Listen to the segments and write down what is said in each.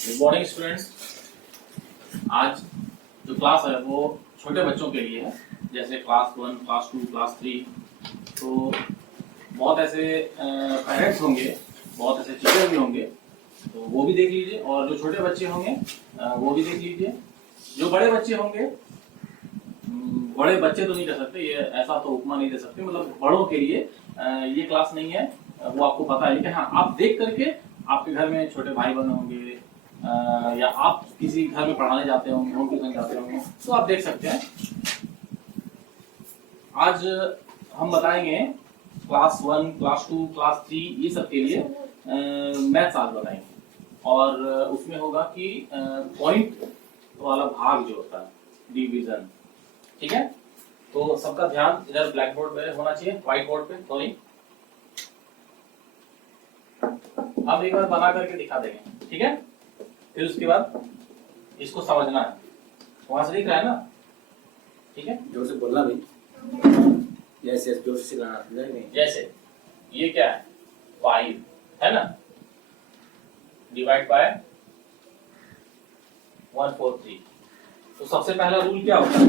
Good morning students. आज जो class है वो छोटे बच्चों के लिए है, जैसे क्लास 1, क्लास 2, क्लास 3। तो बहुत ऐसे पेरेंट्स होंगे, बहुत ऐसे टीचर भी होंगे, तो वो भी देख लीजिए। और जो छोटे बच्चे होंगे वो भी देख लीजिए। जो बड़े बच्चे होंगे, बड़े बच्चे तो नहीं कर सकते, ये ऐसा तो उपमा नहीं दे सकते, मतलब बड़ों के लिए ये क्लास नहीं है, वो आपको पता है। लेकिन हाँ, आप देख करके आपके घर में छोटे भाई बहन होंगे या आप किसी घर में पढ़ाने जाते होंगे, होम ट्यूशन जाते होंगे, तो आप देख सकते हैं। आज हम बताएंगे क्लास 1, क्लास 2, क्लास 3 ये सब के लिए मैथ्स आज बताएंगे। और उसमें होगा कि पॉइंट वाला भाग जो होता है, डिवीजन। ठीक है, तो सबका ध्यान इधर ब्लैक बोर्ड पे होना चाहिए, व्हाइट बोर्ड पे सॉरी। हम एक बार बना करके दिखा देंगे, ठीक है। फिर उसके बाद इसको समझना है। वहां से दिख रहा है ना? ठीक है, जोर से बोलना भी। यस यस, जोर से चिल्लाना नहीं। जैसे ये क्या है, 5 है ना, डिवाइड बाय 143। तो सबसे पहला रूल क्या होता है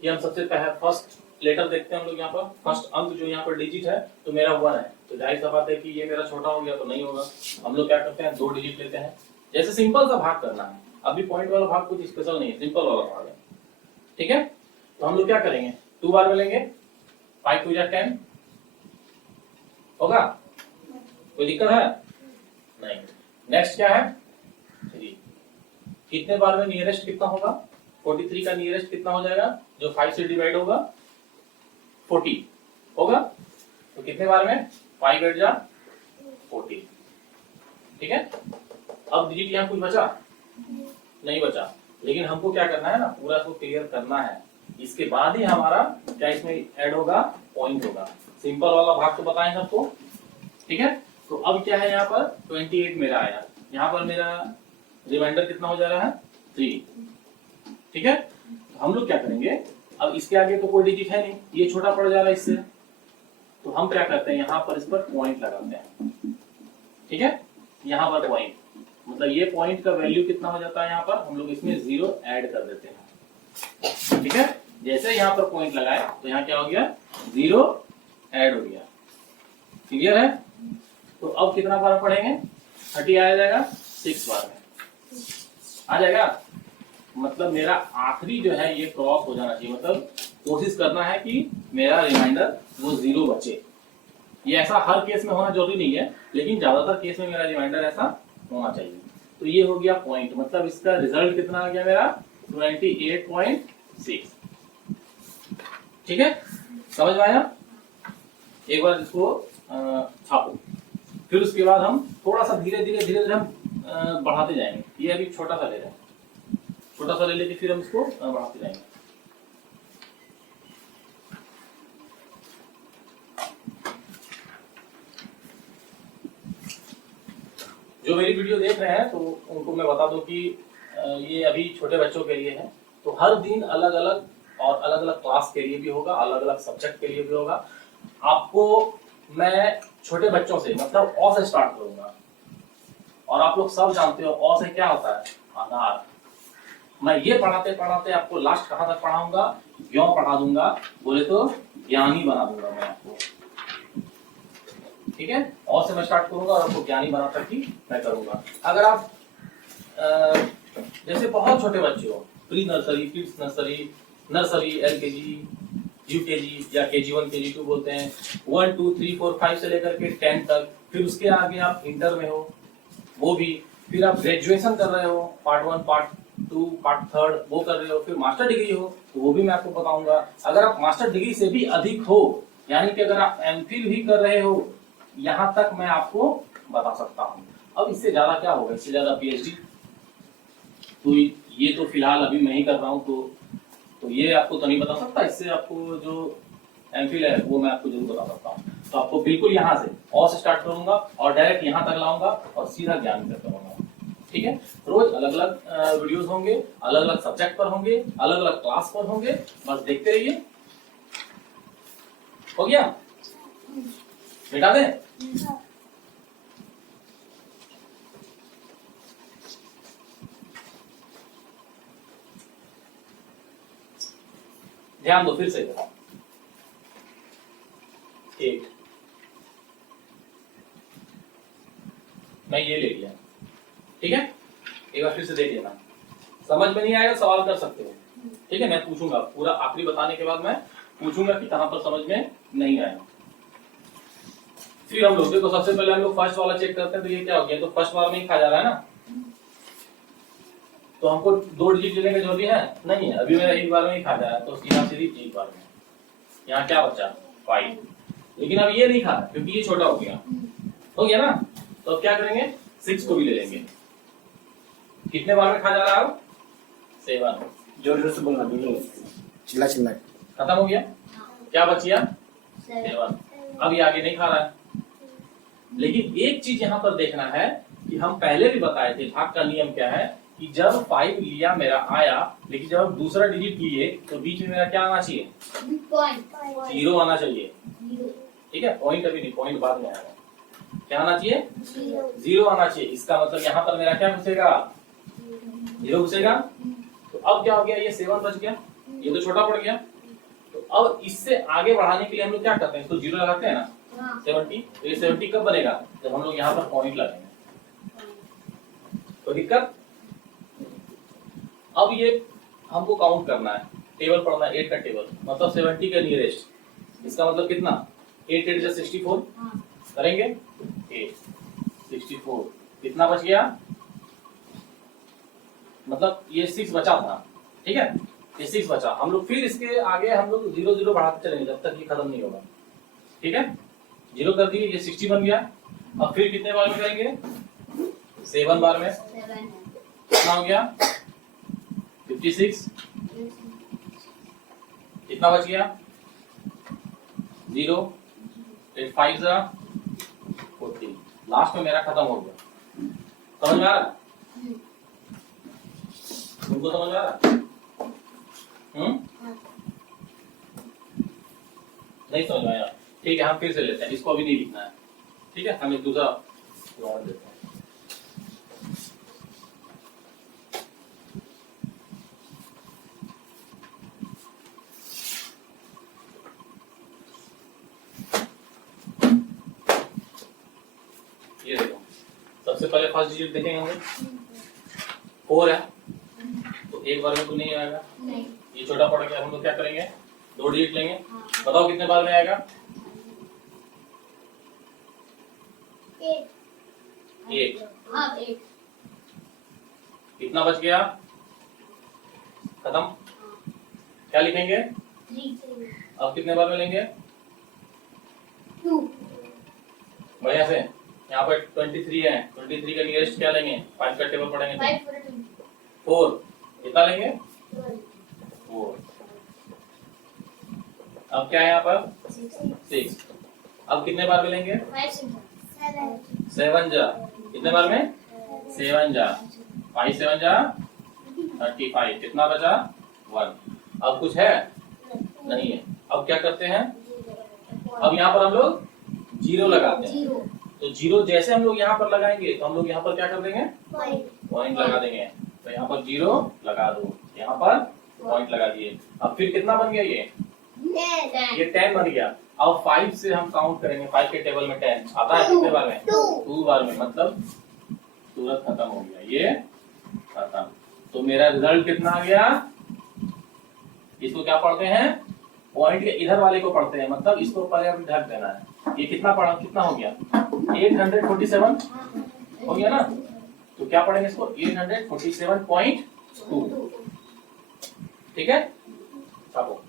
कि हम सबसे पहले फर्स्ट लेटर देखते हैं हम लोग यहाँ पर, फर्स्ट अंक जो यहाँ पर डिजिट है, तो मेरा 1 है, तो जाहिर सा बात है कि ये मेरा छोटा हो गया तो नहीं होगा। हम लोग क्या करते हैं, 2 डिजिट लेते हैं। जैसे सिंपल सा भाग करना है, अभी पॉइंट वाला भाग कुछ स्पेशल नहीं है, सिंपल वाला भाग है, ठीक है। तो हम लोग क्या करेंगे, 2 बार में लेंगे, 5 2 जा 10 होगा, कोई दिक्कत है नहीं। नेक्स्ट क्या है, 3। कितने बार में नियरेस्ट कितना होगा, 43 का नियरेस्ट कितना हो जाएगा, जो 5 से डिवाइड होगा 40 होगा। तो कितने बार में, 5 8 जा 40, ठीक है। अब डिजिट यहाँ कुछ बचा नहीं बचा, लेकिन हमको क्या करना है ना, पूरा इसको क्लियर करना है। इसके बाद ही हमारा क्या इसमें ऐड होगा, पॉइंट होगा। सिंपल वाला भाग तो बताएं सबको, ठीक है। तो अब क्या है, यहाँ पर 28 मेरा आया, यहाँ पर मेरा रिमाइंडर कितना हो जा रहा है, 3, ठीक है। तो हम लोग क्या करेंगे, अब इसके आगे तो कोई डिजिट है नहीं, ये छोटा पड़ जा रहा है इससे, तो हम क्या करते हैं, यहाँ पर इस पर पॉइंट लगाते हैं, ठीक है। यहाँ पर पॉइंट मतलब ये पॉइंट का वैल्यू कितना हो जाता है, यहाँ पर हम लोग इसमें 0 ऐड कर देते हैं, ठीक है। जैसे यहाँ पर पॉइंट लगाए तो यहाँ क्या हो गया, 0 ऐड हो गया, क्लियर है। तो अब कितना बार पढ़ेंगे, 30 आ जाएगा, 6 बार में आ जाएगा। मतलब मेरा आखिरी जो है ये क्रॉस हो जाना चाहिए, मतलब कोशिश करना है कि मेरा रिमाइंडर वो 0 बचे। ये ऐसा हर केस में होना जरूरी नहीं है, लेकिन ज्यादातर केस में मेरा रिमाइंडर ऐसा होना चाहिए। तो ये हो गया पॉइंट, मतलब इसका रिजल्ट कितना आ गया मेरा, 28.6, ठीक है। समझ में आया? एक बार इसको छापो, फिर उसके बाद हम थोड़ा सा धीरे धीरे हम बढ़ाते जाएंगे। ये अभी छोटा सा ले रहे हैं, छोटा सा ले लेके फिर हम इसको बढ़ाते जाएंगे। जो मेरी वीडियो देख रहे हैं तो उनको मैं बता दूं कि ये अभी छोटे बच्चों के लिए है। तो हर दिन अलग अलग और अलग अलग क्लास के लिए भी होगा, अलग अलग सब्जेक्ट के लिए भी होगा। आपको मैं छोटे बच्चों से मतलब अ से स्टार्ट करूंगा, और आप लोग सब जानते हो अ से क्या होता है, अनार। मैं ये पढ़ाते पढ़ाते आपको लास्ट कहां तक पढ़ाऊंगा, क्यों पढ़ा दूंगा, बोले तो ज्ञानी बना दूंगा मैं आपको, ठीक है। और से मैं स्टार्ट करूंगा और आपको ज्ञानी बना तक ही मैं करूंगा। अगर आप जैसे बहुत छोटे बच्चे हो, pre nursery, kids nursery, nursery, LKG, UKG या केजी 1 केजी 2 बोलते हैं, 1 2 3 4 5 से लेकर के 10 तक, फिर उसके आगे आप इंटर में हो वो भी, फिर आप ग्रेजुएशन कर रहे हो, पार्ट 1 पार्ट 2 पार्ट 3 वो कर रहे हो, फिर मास्टर डिग्री हो तो वो भी मैं आपको बताऊंगा। अगर आप मास्टर डिग्री से भी अधिक हो, यानी कि अगर आप एमफिल भी कर रहे हो, यहाँ तक मैं आपको बता सकता हूँ। अब इससे ज्यादा क्या होगा, इससे ज्यादा पीएचडी, तो ये तो फिलहाल अभी मैं ही कर रहा हूँ, तो ये आपको तो नहीं बता सकता। इससे आपको जो एमफिल है वो मैं आपको जरूर बता सकता हूँ। तो आपको बिल्कुल यहाँ से और से स्टार्ट करूंगा और डायरेक्ट यहाँ तक लाऊंगा और सीधा ज्ञान तक करूंगा, ठीक है। रोज अलग अलग वीडियोस होंगे, अलग अलग सब्जेक्ट पर होंगे, अलग अलग क्लास पर होंगे, बस देखते रहिए। हो गया, मिटा दें। ध्यान दो फिर से 8 मैं ये ले लिया, ठीक है। एक बार फिर से देख लेना, समझ में नहीं आएगा सवाल कर सकते हो, ठीक है। मैं पूछूंगा पूरा आखिरी बताने के बाद मैं पूछूंगा कि कहां पर समझ में नहीं आया। फिर हम लोग देखो सबसे पहले हम लोग फर्स्ट वाला चेक करते हैं। तो ये क्या हो गया, तो फर्स्ट बार में ही खा जा रहा है ना, तो हमको 2 डिजिट लेने की जरूरत है नहीं है, अभी मेरा एक बार में ही खा जा रहा है, तो सीधा सीधी एक बार में। यहाँ क्या बचा 5, लेकिन अब ये नहीं खा क्योंकि ये छोटा हो गया ना। तो अब क्या करेंगे 6 को भी ले लेंगे। कितने बार में खा जा रहा है अब 7, जोर जोर से बोलना, चिल्ला चिल्ला। खत्म हो गया। क्या बच गया 7। अब ये आगे नहीं खा रहा है, लेकिन एक चीज यहाँ पर देखना है कि हम पहले भी बताए थे भाग का नियम क्या है कि जब 5 लिया मेरा आया, लेकिन जब हम दूसरा डिजिट लिए तो बीच में मेरा क्या आना चाहिए, 0 आना चाहिए, ठीक है। पॉइंट अभी नहीं, पॉइंट बाद में आएगा। क्या आना चाहिए 0 आना चाहिए। इसका मतलब यहाँ पर मेरा क्या घुसेगा 0 घुसेगा। तो अब क्या हो गया, ये 7 बच गया, ये तो छोटा पड़ गया। तो अब इससे आगे बढ़ाने के लिए हम लोग क्या करते हैं, इसको 0 लगाते हैं ना 70। तो ये 70 कब बनेगा, जब हम लोग यहाँ पर पॉइंट लगाएंगे। तो दिक्कत, अब ये हमको काउंट करना है, टेबल पढ़ना है 8 का टेबल, मतलब 70 का नियरेस्ट। इसका मतलब कितना 8 8 64 करेंगे 8 64 कितना बच गया, मतलब ये 6 बचा था, ठीक है। ये 6 बचा, हम लोग फिर इसके आगे हम लोग 0 0 बढ़ाते चलेंगे जब तक ये खत्म नहीं होगा, ठीक है। 0 कर दिए, ये 60 बन गया। अब फिर कितने बार में करेंगे 7 बार में, कितना हो गया 56। कितना बच गया 0 8 5 40। लास्ट में मेरा खत्म हो गया। समझ में आ रहा, तुमको समझ में आ रहा? नहीं समझ में आया, ठीक है। हम फिर से लेते हैं, इसको अभी नहीं लिखना है, ठीक है। हम एक दूसरा उदाहरण देते हैं। ये देखो, सबसे पहले फर्स्ट डिजिट देखेंगे हम 4 है, तो एक बार में तो नहीं आएगा, ये छोटा पड़ गया। हम लोग क्या करेंगे 2 डिजिट लेंगे, बताओ कितने बार में आएगा 1। कितना बच गया, खत्म। क्या लिखेंगे 3 अब कितने बार में लेंगे 2 बढ़िया से। यहाँ पर 23 है, 23 का नियरेस्ट क्या लेंगे, 5 का टेबल पढ़ेंगे 5 4 कितना लेंगे 4। अब क्या है यहाँ पर 6। अब कितने बार में लेंगे 7 जा, कितने बार में 7 जा, 5 7 जा 35। कितना बचा 1। अब कुछ है नहीं है। अब क्या करते हैं, अब यहाँ पर हम लोग 0 लगाते हैं। तो 0 जैसे हम लोग यहाँ पर लगाएंगे तो हम लोग यहाँ पर क्या कर देंगे पॉइंट लगा देंगे। तो यहाँ पर 0 लगा दो, यहाँ पर पॉइंट लगा दिए। अब फिर कितना बन गया ये 10 बन गया। अब 5 से हम काउंट करेंगे, 5 के टेबल में 10 आता है कितने बार में 2 बार में, मतलब तुरंत खत्म हो गया, ये खत्म। तो मेरा रिजल्ट कितना आ गया, इसको क्या पढ़ते हैं पॉइंट के इधर वाले को पढ़ते हैं, मतलब इसको पहले अभी ढक देना है। ये कितना पढ़ा, कितना हो गया 847 हो गया ना। तो क्या पढ़ेंगे इसको 847.2, ठीक है। छापो।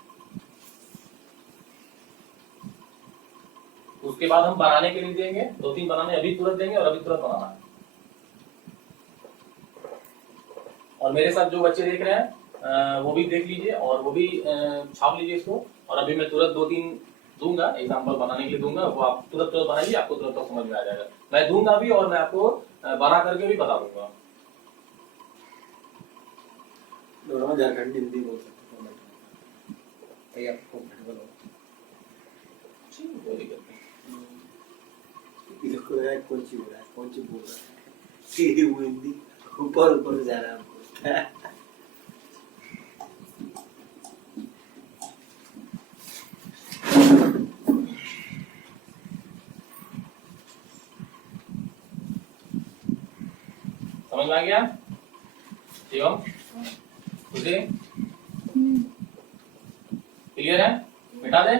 उसके बाद हम बनाने के लिए देंगे, 2-3 बनाने अभी तुरंत देंगे और अभी तुरंत बनाना है। और मेरे साथ जो बच्चे देख रहे हैं वो भी देख लीजिए और वो भी छाप लीजिए इसको। और अभी मैं तुरंत 2-3 दूंगा एग्जांपल बनाने के लिए दूंगा, वो आप तुरंत बनाइए, आपको तुरंत समझ में आ जाएगा। मैं दूंगा भी और मैं आपको बना करके भी बता दूंगा। दोनों झारखंडी हिंदी बोल सकते हैं, आपको कंफर्टेबल हो। कोई दिक्कत नहीं। इसको है कौन सी बोल रहा है, कौन सी बोल रहा है, ये वो हिंदी ऊपर ऊपर जा रहा है हमको। समझ में आ गया? शिवम, खुशी, क्लियर है? मिटा दे।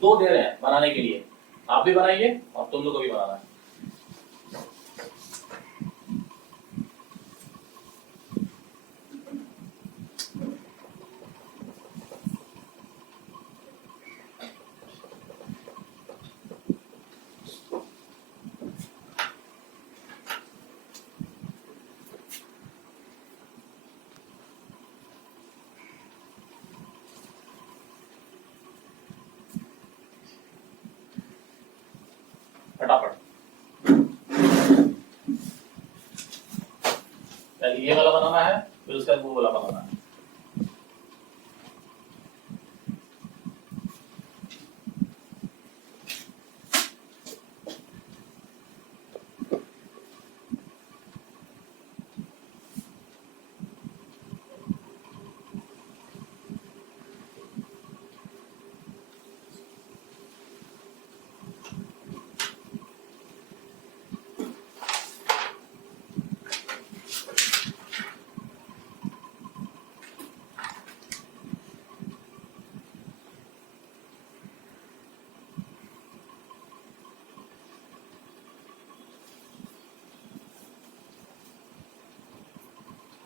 दो दे रहे हैं बनाने के लिए, आप भी बनाइए और तुम लोग को भी बनाना है। फटाफट, पहले ये वाला बनाना है, फिर उसके बाद वो वाला बनाना है।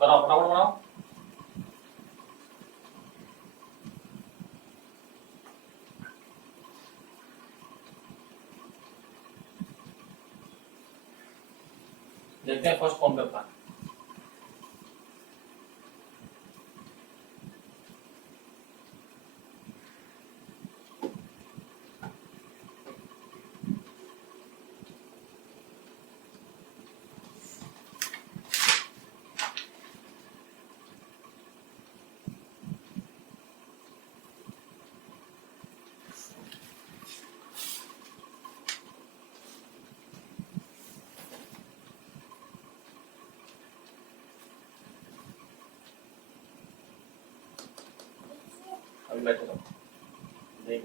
बनाओ, फटाफट बनाओ। देखते हैं फर्स्ट कौन करता है। अभी बैठे रहो, देख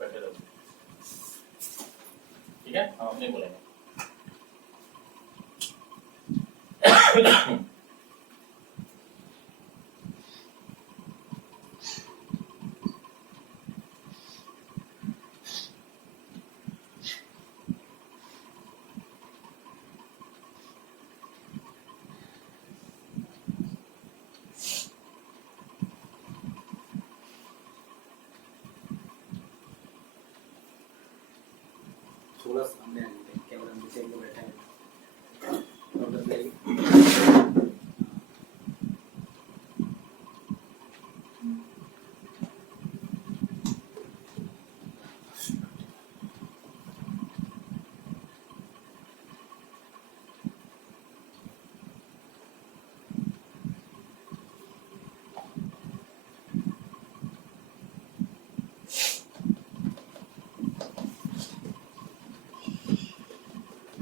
बैठे रहो, ठीक है? हम नहीं बोलेंगे। थोड़ा सामने आ गए कैमरा नीचे एक बैठा है और बताइए।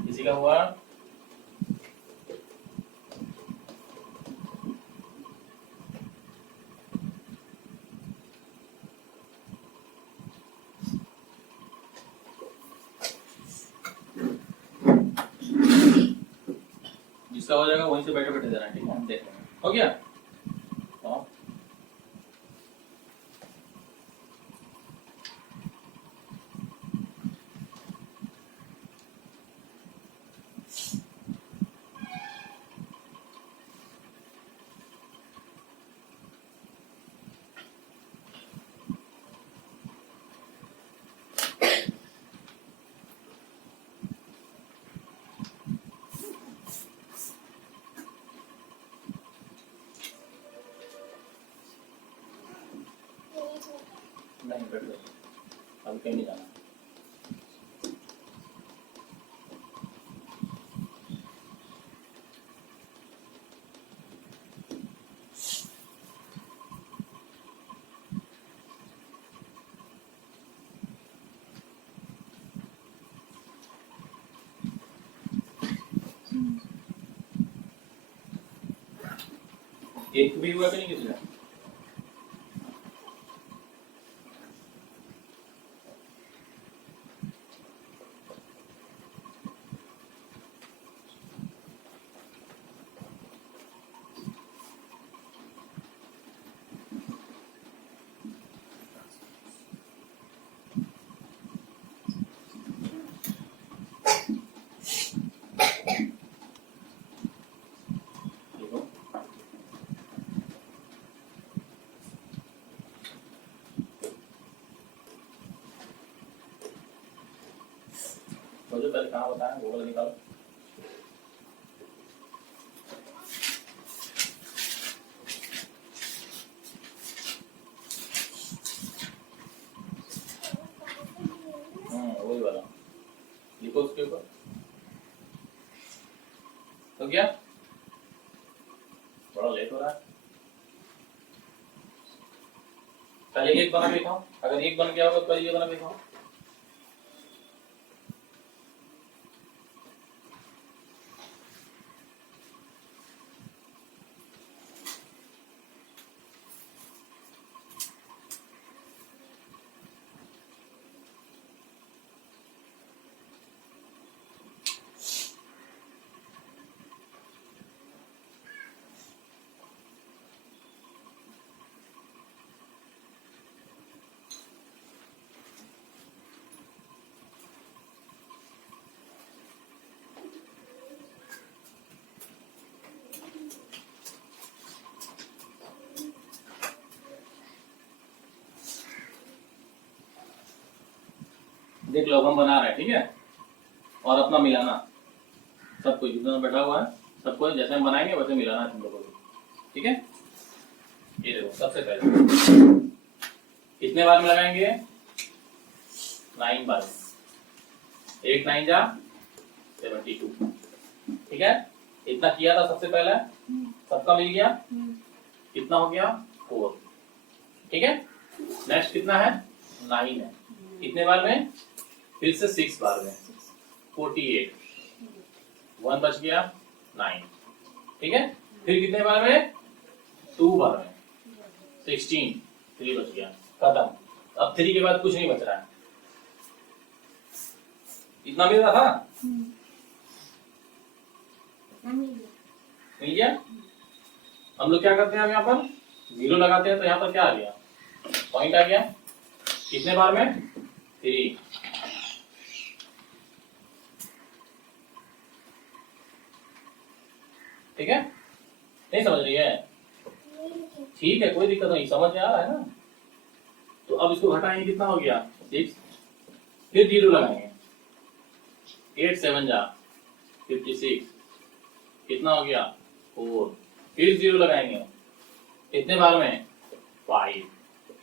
किसी का हुआ? जिसका हो जाएगा वहीं से बैठे बैठे देना, ठीक है? हम देख लेंगे। हो गया? हाँ। नहीं बैठ जाओ, अभी कहीं नहीं जाना। एक भी हुआ कि नहीं किसी का? मुझे पहले कहाँ बताया, वो वाला निकालो। वही वाला लिखो उसके ऊपर। तो क्या थोड़ा लेट हो रहा है, पहले एक बना के दिखाओ। अगर एक बन गया होगा तो पहले ये बना के दिखाओ। देख लो, अब हम बना रहे हैं, ठीक है। और अपना मिलाना, सबको जितना बैठा हुआ है सबको जैसे हम बनाएंगे वैसे मिलाना है तुम लोगों को, ठीक है। ये देखो, सबसे पहले कितने बार में लगाएंगे, 9 बार। 8 9 जा 72, ठीक है। इतना किया था सबसे पहले, सबका मिल गया, कितना हो गया 4, ठीक है। नेक्स्ट कितना है 9 है, कितने बार में, फिर से 6 बार में 48, 1 बच गया 9, ठीक है। फिर कितने बार में 2 बार में 16, 3 बच गया, खत्म। अब 3 के बाद कुछ नहीं बच रहा है, इतना मिल रहा था, मिल गया। हम लोग क्या करते हैं, अब यहाँ पर 0 लगाते हैं तो यहाँ पर क्या आ गया, पॉइंट आ गया। कितने बार में 3, ठीक है। नहीं समझ रही है, ठीक है, कोई दिक्कत नहीं, समझ में आ रहा है ना। तो अब इसको घटाएंगे, कितना हो गया 6, फिर 0 लगाएंगे, 8 7 जा 56, कितना हो गया 4, फिर 0 लगाएंगे, कितने बार में 5,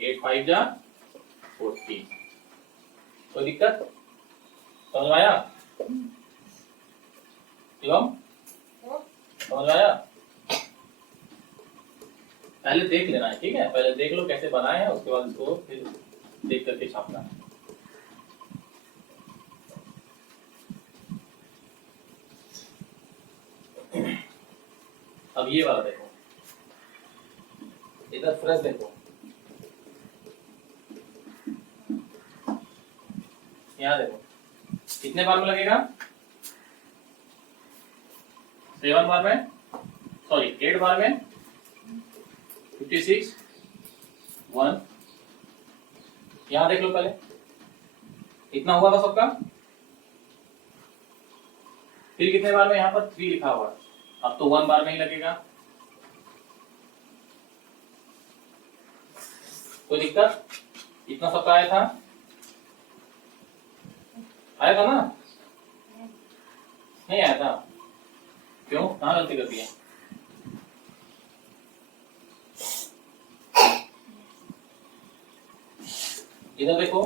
8 5 जा 40। कोई दिक्कत, समझ में आया शिवम, समझ में आया। पहले देख लेना है, ठीक है, पहले देख लो कैसे बनाए हैं, उसके बाद इसको फिर देख करके छापना है। अब ये वाला देखो, इधर फ्रेश देखो, यहाँ देखो, कितने बार में लगेगा, 7 बार में, सॉरी 8 बार में 56, 1, यहां देख लो पहले इतना हुआ था सबका। फिर कितने बार में, यहाँ पर 3 लिखा हुआ, अब तो 1 बार में ही लगेगा। कोई दिक्कत, इतना सबका आया था, आया था ना, नहीं आया था, क्यों, कहां गलती कर दी है। इधर देखो,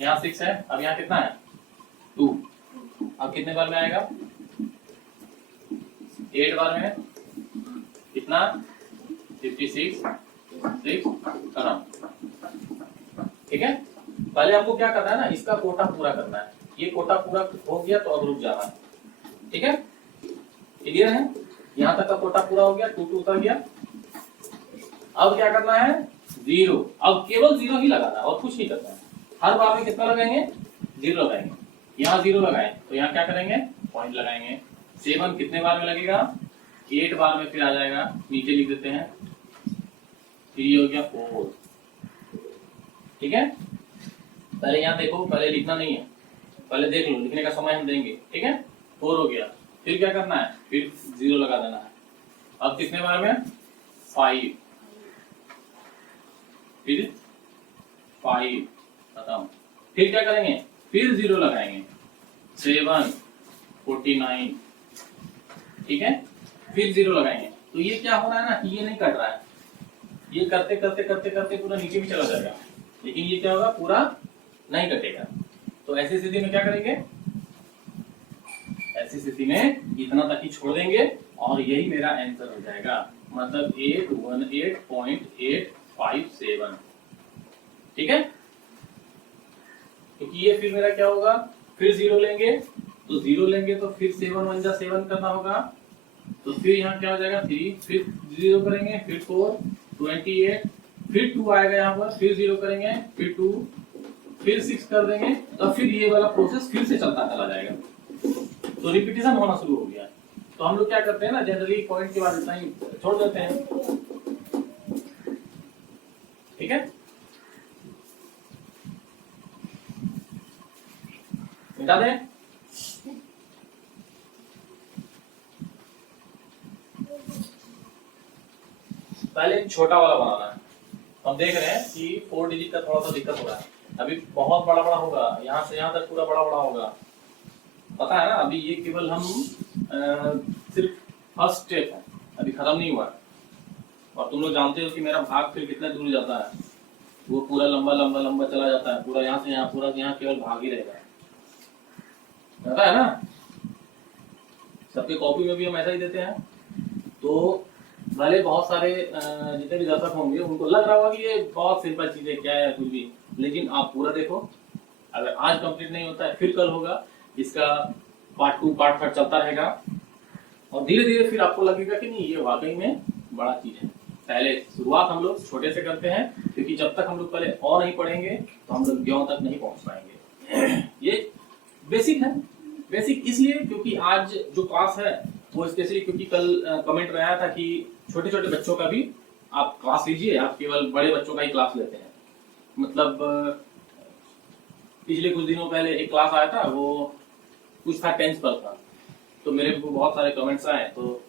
यहाँ 6 है, अब यहाँ कितना है 2, अब कितने बार में आएगा, 8 बार में, कितना 56, 6 खत्म, ठीक है। पहले आपको क्या करना है ना, इसका कोटा पूरा करना है, ये कोटा पूरा हो गया तो अब रुक जाना है, ठीक है, क्लियर है। यहाँ तक का कोटा पूरा हो गया, 2 2 उतर गया। अब क्या करना है 0, अब केवल 0 ही लगाना है और कुछ नहीं करना है। हर बार में कितना लगाएंगे 0 लगाएंगे, यहाँ 0 लगाए तो यहाँ क्या करेंगे पॉइंट लगाएंगे। 7 कितने बार में लगेगा 8 बार में, फिर आ जाएगा, नीचे लिख देते हैं, 3 हो गया 4, ठीक है। पहले यहाँ देखो, पहले लिखना नहीं है, पहले देख लो, लिखने का समय हम देंगे, ठीक है। 4 हो गया, फिर क्या करना है, फिर 0 लगा देना है। अब कितने बार में 5, फिर 5 खत्म। फिर क्या करेंगे फिर 0 लगाएंगे 7 49, ठीक है, फिर 0 लगाएंगे। तो ये क्या हो रहा है ना कि ये नहीं कट रहा है, ये करते करते करते करते पूरा नीचे भी चला जाएगा, लेकिन ये क्या होगा पूरा नहीं कटेगा। तो ऐसी स्थिति में क्या करेंगे, ऐसी स्थिति में इतना तक ही छोड़ देंगे और यही मेरा आंसर हो जाएगा, मतलब 818.857, ठीक है। क्योंकि ये फिर मेरा क्या होगा, फिर 0 लेंगे तो 0 लेंगे तो फिर 7 1 जा 7 करना होगा, तो फिर यहाँ क्या हो जाएगा 3, फिर 0 करेंगे, फिर 4 28, फिर 2 आएगा यहाँ पर, फिर 0 करेंगे, फिर 2, फिर 6 कर देंगे, तो फिर ये वाला प्रोसेस फिर से चलता चला जाएगा। तो रिपीटिशन होना शुरू हो गया। तो हम लोग क्या करते हैं ना, जनरली पॉइंट के बाद इतना ही छोड़ देते हैं, ठीक है। मिटा दें, पहले एक छोटा वाला बनाना है। हम देख रहे हैं कि 4 डिजिट का थोड़ा सा दिक्कत हो रहा है, अभी बहुत बड़ा बड़ा होगा, यहाँ से यहाँ तक पूरा बड़ा बड़ा होगा, पता है ना। अभी ये केवल हम सिर्फ फर्स्ट स्टेप है, अभी खत्म नहीं हुआ। और तुम लोग जानते हो कि मेरा भाग फिर कितना दूर जाता है, वो पूरा लंबा लंबा लंबा चला जाता है, पूरा यहाँ से यहाँ, पूरा यहाँ केवल भाग ही रहेगा, पता है ना। सबके कॉपी में भी हम ऐसा ही देते हैं। तो भले बहुत सारे जितने भी दर्शक होंगे उनको लग रहा होगा कि ये बहुत सिंपल चीज है, क्या है कुछ भी, लेकिन आप पूरा देखो। अगर आज कंप्लीट नहीं होता है फिर कल होगा, इसका पार्ट 2 पार्ट 3 चलता रहेगा, और धीरे धीरे फिर आपको लगेगा कि नहीं ये वाकई में बड़ा चीज है। पहले शुरुआत हम लोग छोटे से करते हैं, क्योंकि जब तक हम लोग पहले और नहीं पढ़ेंगे तो हम लोग ज्ञों तक नहीं पहुंच पाएंगे। ये बेसिक है, बेसिक इसलिए क्योंकि आज जो क्लास है वो स्पेशली, क्योंकि कल कमेंट में आया था कि छोटे छोटे बच्चों का भी आप क्लास लीजिए, आप केवल बड़े बच्चों का ही क्लास लेते हैं। मतलब पिछले कुछ दिनों पहले एक क्लास आया था, वो कुछ था 10th पर था, तो मेरे को बहुत सारे कमेंट्स आए, तो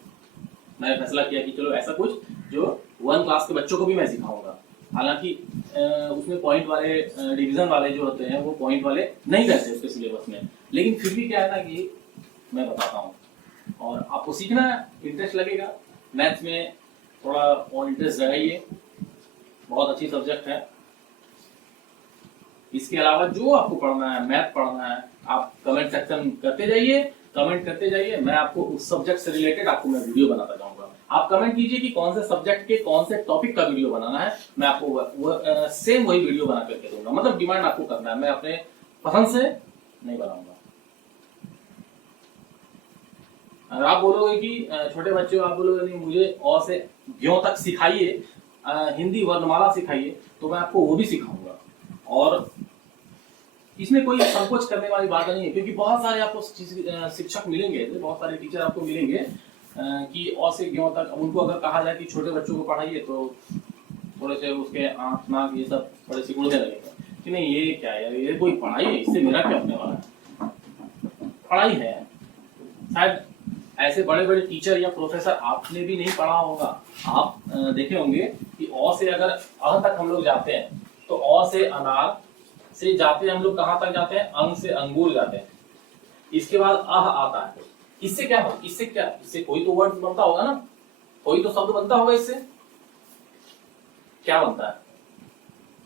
मैंने फैसला किया कि चलो ऐसा कुछ जो 1 क्लास के बच्चों को भी मैं सिखाऊंगा। हालांकि उसमें पॉइंट वाले डिवीजन वाले जो होते हैं वो पॉइंट वाले नहीं रहते उसके सिलेबस में, लेकिन फिर भी क्या है ना कि मैं बताता हूँ और आपको सीखना इंटरेस्ट लगेगा। मैथ्स में थोड़ा और इंटरेस्ट लगाइए, बहुत अच्छी सब्जेक्ट है। इसके अलावा जो आपको पढ़ना है, मैथ पढ़ना है, आप कमेंट सेक्शन करते जाइए, कमेंट करते जाइए, मैं आपको उस सब्जेक्ट से रिलेटेड आपको मैं वीडियो बनाता जाऊंगा। आप कमेंट कीजिए कि कौन से सब्जेक्ट के कौन से टॉपिक का वीडियो बनाना है, मैं आपको सेम वही वीडियो बना करके दूंगा। मतलब डिमांड आपको करना है, मैं अपने पसंद से नहीं बनाऊंगा। अगर आप बोलोगे कि छोटे बच्चे हो, आप बोलोगे नहीं मुझे अ से ज्यों तक सिखाइए, हिंदी वर्णमाला सिखाइए, तो मैं आपको वो भी सिखाऊंगा। और इसमें कोई संकोच करने वाली बात नहीं है, क्योंकि बहुत सारे आपको शिक्षक मिलेंगे, बहुत सारे टीचर आपको मिलेंगे कि अ से ज्यों तक। उनको अगर कहा जाए कि छोटे बच्चों को पढ़ाइए तो थोड़े से उसके आंख नाक ये सब थोड़े सिकुड़ने लगेगा कि नहीं ये क्या है, ये कोई पढ़ाई है, इससे मेरा क्या होने वाला है। पढ़ाई है, शायद ऐसे बड़े बड़े टीचर या प्रोफेसर आपने भी नहीं पढ़ा होगा। आप देखे होंगे कि अ से अगर अ तक हम लोग जाते हैं तो अ से अनार से जाते हैं हम लोग कहाँ तक जाते हैं, अंग से अंगूर जाते हैं। इसके बाद अह आता है, इससे क्या हो, इससे क्या, इससे कोई तो वर्ड बनता होगा ना, कोई तो शब्द बनता होगा। इससे क्या बनता है?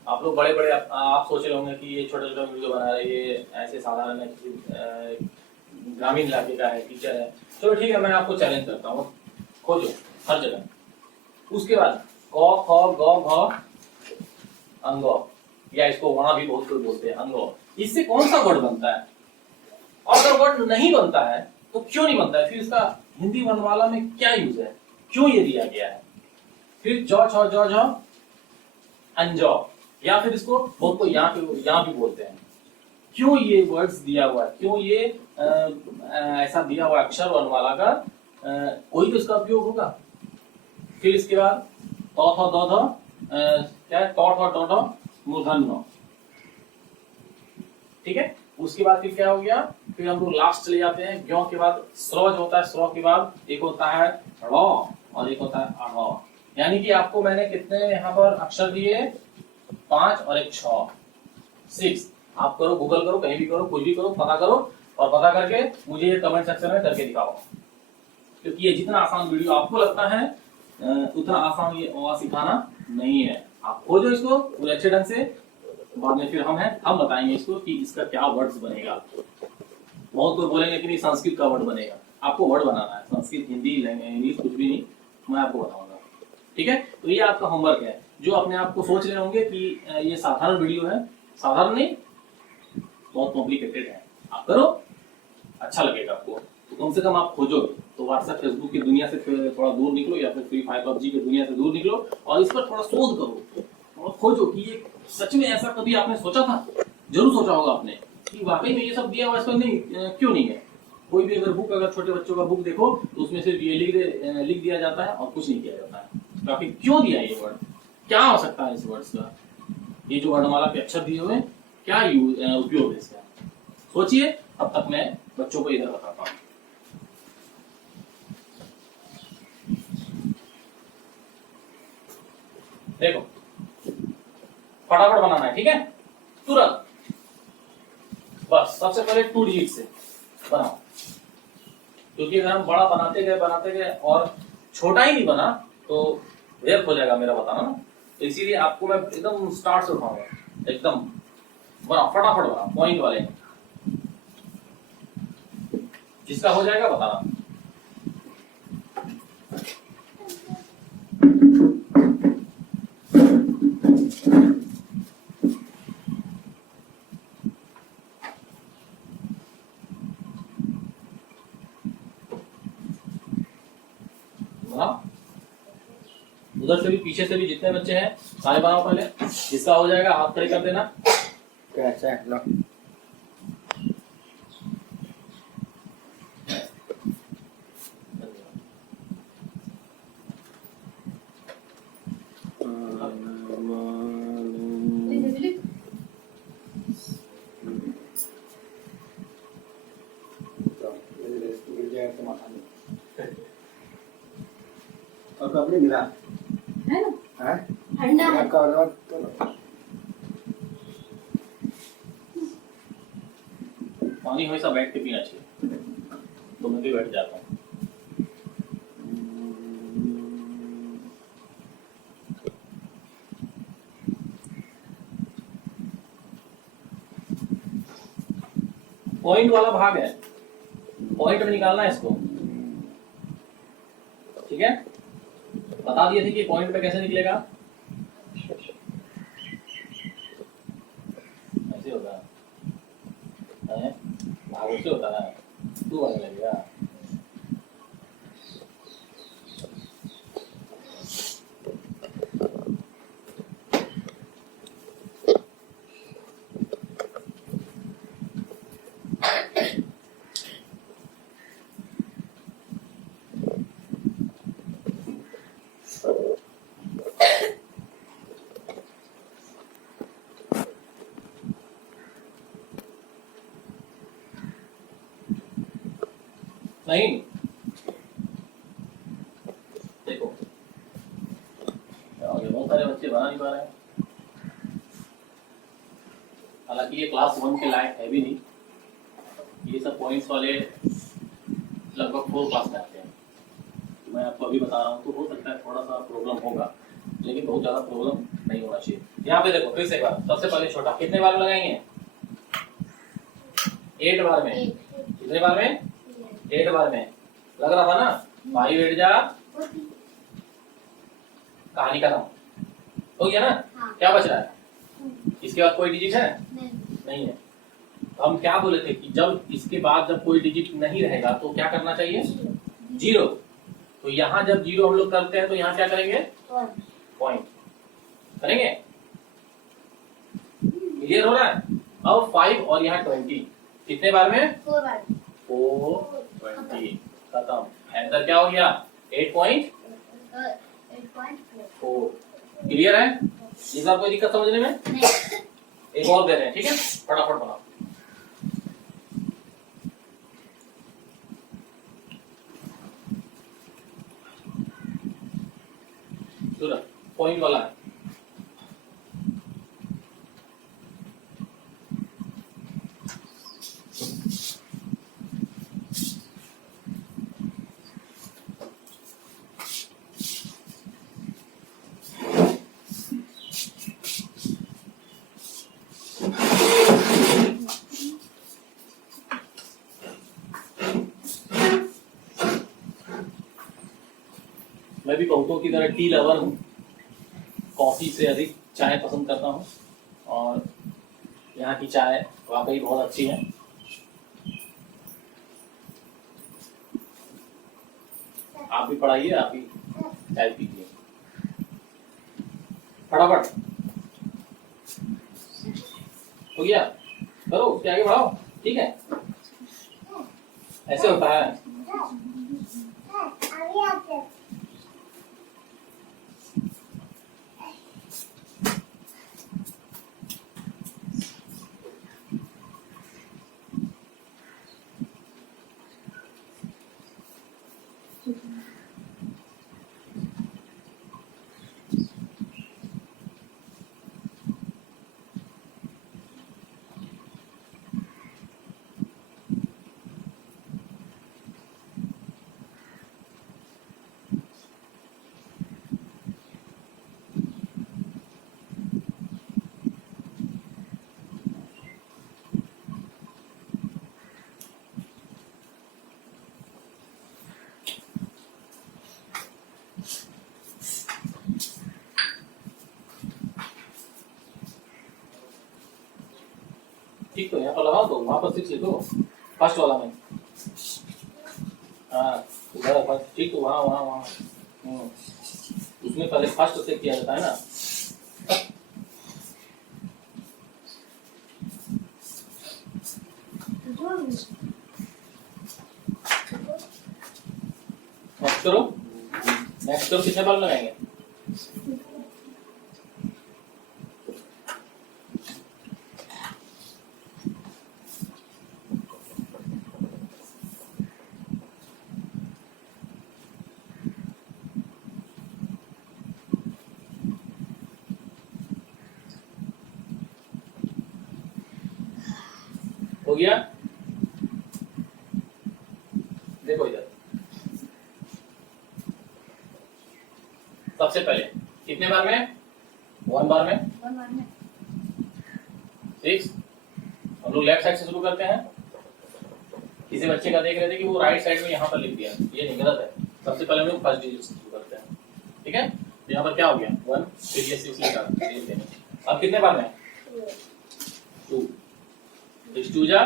आप लोग बड़े बड़े आप सोच रहे होंगे कि ये छोटे छोटे वीडियो बना रहे, ये ऐसे साधारण है, किसी ग्रामीण इलाके का है, टीचर है। चलो ठीक है, मैं आपको चैलेंज करता हूँ, खोजो हर जगह। उसके बाद क ख ग घ अंग, या इसको वहां भी बहुत कोई बोलते हैं अंग। इससे कौन सा वर्ड बनता है? और अगर वर्ड नहीं बनता है तो क्यों नहीं बनता है? फिर इसका हिंदी वर्णमाला में क्या यूज है, क्यों ये दिया गया है? फिर जौ छ जौ झ अंजौ, या फिर इसको बहुत को यहाँ भी बोलते हैं। क्यों ये वर्ड्स दिया हुआ है, क्यों ये ऐसा दिया हुआ अक्षर वर्णमाला का? कोई तो इसका उपयोग होगा। फिर इसके बाद त थ द ध क्या है, ट ठ ट ठ मूर्धन्य, ठीक है। उसके बाद फिर क्या हो गया, फिर हम लोग लास्ट चले जाते हैं। ज्ञ के बाद स्रज होता है, स्र के बाद एक होता है ड़ और एक होता है अढ़। यानी कि आपको मैंने कितने यहाँ पर अक्षर दिए, 5 और एक 6, 6। आप करो, गूगल करो, कहीं भी करो, कुछ भी करो, पता करो और पता करके मुझे ये कमेंट सेक्शन में करके दिखाओ, क्योंकि ये जितना आसान वीडियो आपको लगता है उतना आसान ये और सिखाना नहीं है। आप खोजो इसको पूरे अच्छे ढंग से, बाद में फिर हम बताएंगे इसको कि इसका क्या वर्ड्स बनेगा। बहुत लोग बोलेंगे कि नहीं संस्कृत का वर्ड बनेगा, आपको वर्ड बनाना है, संस्कृत, हिंदी, इंग्लिश कुछ भी नहीं, मैं आपको बताऊंगा। ठीक है, तो ये आपका होमवर्क है। जो अपने आप को सोच रहे होंगे कि ये साधारण वीडियो है, साधारण नहीं, बहुत कॉम्प्लिकेटेड है, आप करो, अच्छा लगेगा आपको। तो कम से कम आप खोजोगे तो व्हाट्सएप फेसबुक की दुनिया से थोड़ा दूर निकलो, या फिर फ्री फायर पबजी की दुनिया से दूर निकलो और इस पर थोड़ा शोध करो और खोजो कि ये सच में ऐसा कभी आपने सोचा था। जरूर सोचा होगा आपने कि वाकई में ये सब दिया हुआ, इस पर नहीं क्यों नहीं है। कोई भी अगर बुक, अगर छोटे बच्चों का बुक देखो तो उसमें सिर्फ ये लिख दिया जाता है और कुछ नहीं किया जाता है। बाकी क्यों दिया ये वर्ड, क्या हो सकता है इस वर्ड का, ये जो वर्णमाला के अक्षर दिए हुए क्या उपयोग है इसका, सोचिए। अब तक मैं बच्चों को इधर बताता हूँ। देखो फटाफट बनाना है, ठीक है, तुरंत, बस सबसे पहले 2 डिजिट से बनाओ, क्योंकि अगर हम बड़ा बनाते गए और छोटा ही नहीं बना तो व्यर्थ हो जाएगा मेरा बताना ना। तो इसीलिए आपको मैं एकदम स्टार्ट से उठाऊंगा, एकदम बनाओ, फटाफट बनाओ, पॉइंट वाले, जिसका हो जाएगा बताना। उधर से भी पीछे से भी जितने बच्चे हैं सारे बनाओ पहले, जिसका हो जाएगा हाथ खड़े कर देना। कैसा है लो, और कपड़े मिला है ना, है ठंडा है। पानी हमेशा बैठ के पीना चाहिए, तो मैं भी बैठ जाता हूँ। पॉइंट वाला भाग है, पॉइंट में निकालना है इसको, ठीक है। बता दिए थे कि पॉइंट पे कैसे निकलेगा, ऐसे होता है, भाग से होता है, तू भाग लगेगा। नहीं देखो, बहुत सारे बच्चे बना नहीं पा रहे हैं, हालांकि ये क्लास 1 के लायक है भी नहीं, ये सब पॉइंट्स वाले लगभग 4 पास करते हैं। मैं आपको अभी बता रहा हूँ, तो हो सकता है थोड़ा सा प्रॉब्लम होगा, लेकिन बहुत ज्यादा प्रॉब्लम नहीं होना चाहिए। यहाँ पे देखो फिर से एक बार, सबसे पहले छोटा, कितने बार लगाएंगे, 8 बार में, कितने बार में, 8 बार में, लग रहा था ना, भाई बैठ जा, कहानी खत्म हो गया ना। हाँ। क्या बच रहा है, इसके बाद कोई डिजिट है, नहीं है। तो हम क्या बोले थे कि जब इसके बाद जब कोई डिजिट नहीं रहेगा तो क्या करना चाहिए, 0। तो यहाँ जब 0 हम लोग करते हैं तो यहाँ क्या करेंगे, पॉइंट करेंगे, क्लियर हो रहा है। अब 5 और यहाँ 20, कितने बार में, 4 बार, 420, खत्म। आंसर क्या हो गया, 8.4। 8.4। क्लियर है, इस बार कोई दिक्कत समझने में, एक और दे रहे हैं, ठीक है, फटाफट बनाओ। पॉइंट वाला है, मैं भी बहुतों की तरह टी लवर हूँ, कॉफ़ी से अधिक चाय पसंद करता हूँ और यहाँ की चाय वाकई बहुत अच्छी है। आप भी पढ़ाइए, आप भी चाय पीजिए फटाफट। हो गया, करो उसके आगे बढ़ाओ, ठीक है। ऐसे होता है। ठीक, तो यहाँ पर लगाओ, तो वहाँ पर 6 लिखो, फर्स्ट वाला में। हाँ उधर फर्स्ट, ठीक, तो वहाँ वहाँ वहाँ उसमें पहले फर्स्ट से किया जाता है ना। नेक्स्ट करो, नेक्स्ट करो, कितने बार लगाएंगे? हो गया? देखो इधर, सबसे पहले कितने बार में? 1 बार में 6। हम लोग लेफ्ट साइड से शुरू करते हैं। किसी बच्चे का देख रहे थे कि वो राइट साइड में यहाँ पर लिख दिया, ये नहीं, गलत है। सबसे पहले हम लोग फर्स्ट डिजिट से शुरू करते हैं, ठीक है। तो यहाँ पर क्या हो गया? 1, फिर ये 6 लिखा। अब कितने बार में? 2, 6 2 जा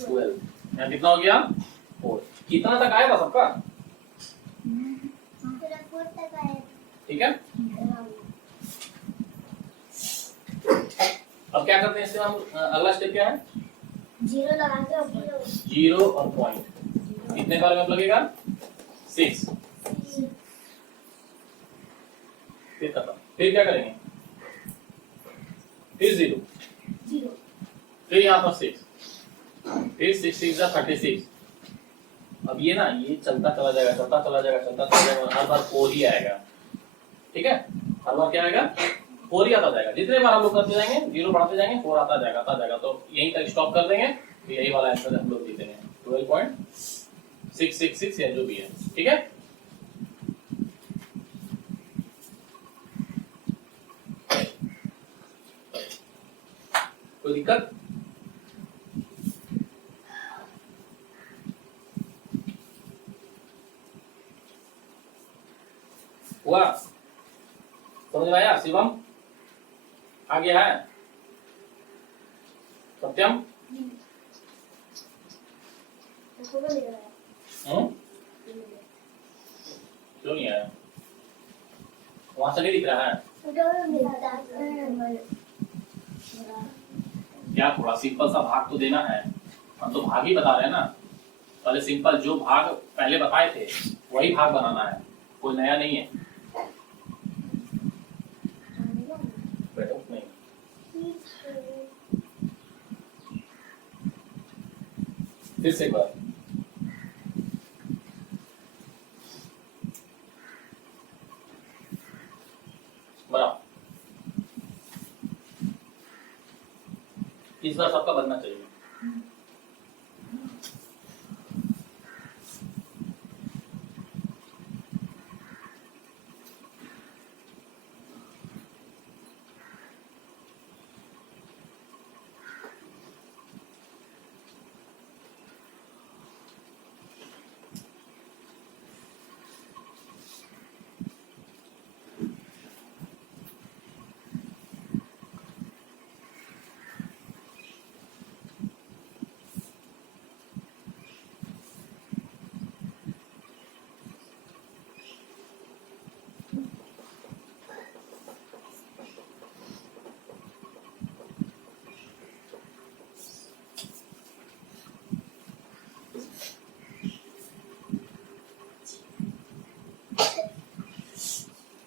12। यहाँ कितना हो गया? 4। कितना तक आया था सबका? ठीक है। अब क्या करते हैं इससे? हम अगला स्टेप क्या है? 0 लगा के 0 और पॉइंट। कितने बार में अब लगेगा? 6। फिर खत्म। फिर क्या करेंगे? फिर 0, फिर यहाँ पर 6, फिर 6 6 जा 36। अब ये ना, ये चलता चला जाएगा, चलता चला जाएगा, चलता चला जाएगा, हर बार 4 ही आएगा, ठीक है। हर बार क्या आएगा? 4 ही आता जाएगा। जितने बार हम लोग करते जाएंगे 0 बढ़ाते जाएंगे, 4 आता जाएगा, आता जाएगा। तो यहीं तक स्टॉप कर देंगे, तो यही वाला आंसर हम लोग जीतेंगे। 12.666 या जो भी है, ठीक है। कोई दिक्कत? हुआ? समझ में आया? शिवम आ गया है? सत्यम? क्यों नहीं आया? वहां से नहीं दिख रहा है क्या? थोड़ा सिंपल सा भाग तो देना है। हम तो भाग ही बता रहे हैं ना। पहले सिंपल जो भाग पहले बताए थे वही भाग बनाना है, कोई नया नहीं है। बैठो, नहीं फिर से एक बार। बनाओ, इस बार सबका बनना चाहिए।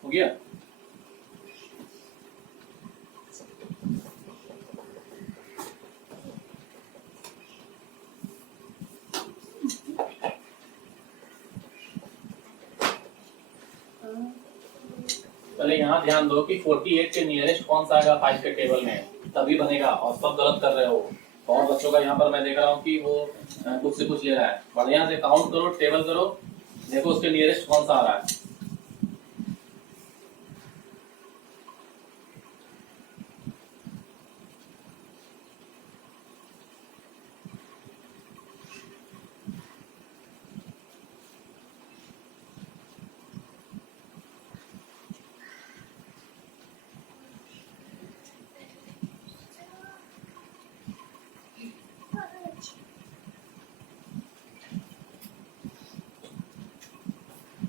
हो गया? पहले यहाँ ध्यान दो कि 48 के नियरेस्ट कौन सा आएगा 5 के टेबल में, तभी बनेगा। और सब गलत कर रहे हो। बहुत बच्चों का यहाँ पर मैं देख रहा हूँ कि वो कुछ से कुछ ले रहा है। बढ़िया से काउंट करो, टेबल करो, देखो उसके नियरेस्ट कौन सा आ रहा है।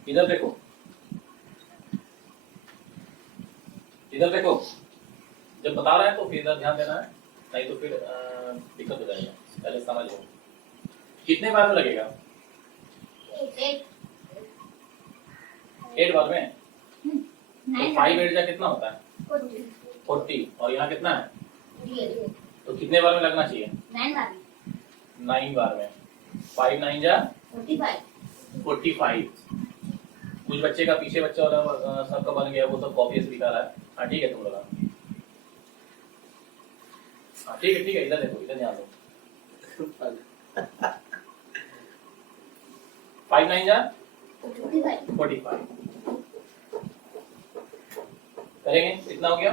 इधर देखो, इधर देखो। जब बता रहा है तो फिर इधर ध्यान देना है, नहीं तो फिर दिक्कत हो जाएगा। पहले समझ लो कितने बार में लगेगा। 8 बार में। तो 5 8 जा कितना होता है 40। और यहाँ कितना है, तो कितने बार में लगना चाहिए 9 बार में। 5 9 जा 45। कुछ बच्चे का पीछे बच्चा वाला सबका बन गया, वो सब कॉपी से दिखा रहा है। हाँ ठीक है, तुम लगा। हाँ ठीक है ठीक है, इधर देखो, इधर ध्यान दो। 5 9 जा 45। करेंगे, कितना हो गया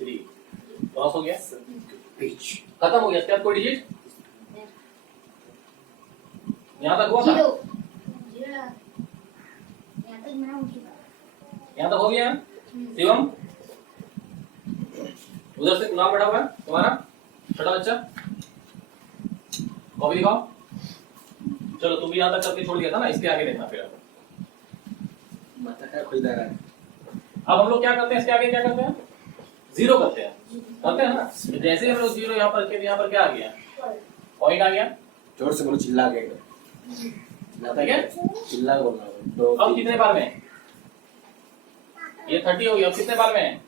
3। क्रॉस हो गया, खत्म हो गया। इसके बाद कोई डिजिट यहाँ तक हुआ था, यहाँ तक हो गया। शिवम उधर से कुनाल बैठा हुआ है तुम्हारा छोटा बच्चा, कॉपी दिखाओ। चलो तुम भी यहाँ तक करके छोड़ दिया था ना, इसके आगे देखना फिर। माता का खुदा रहा है। अब हम लोग क्या करते हैं, इसके आगे क्या करते हैं, 0 करते हैं ना। जैसे हम लोग 0 यहाँ पर रखे, यहाँ पर क्या आ गया, पॉइंट आ गया। जोर से बोलो, चिल्ला के ठीक है, चिल्ला बोलना। अब कितने बार में, ये 30 हो गया। अब कितने बार में,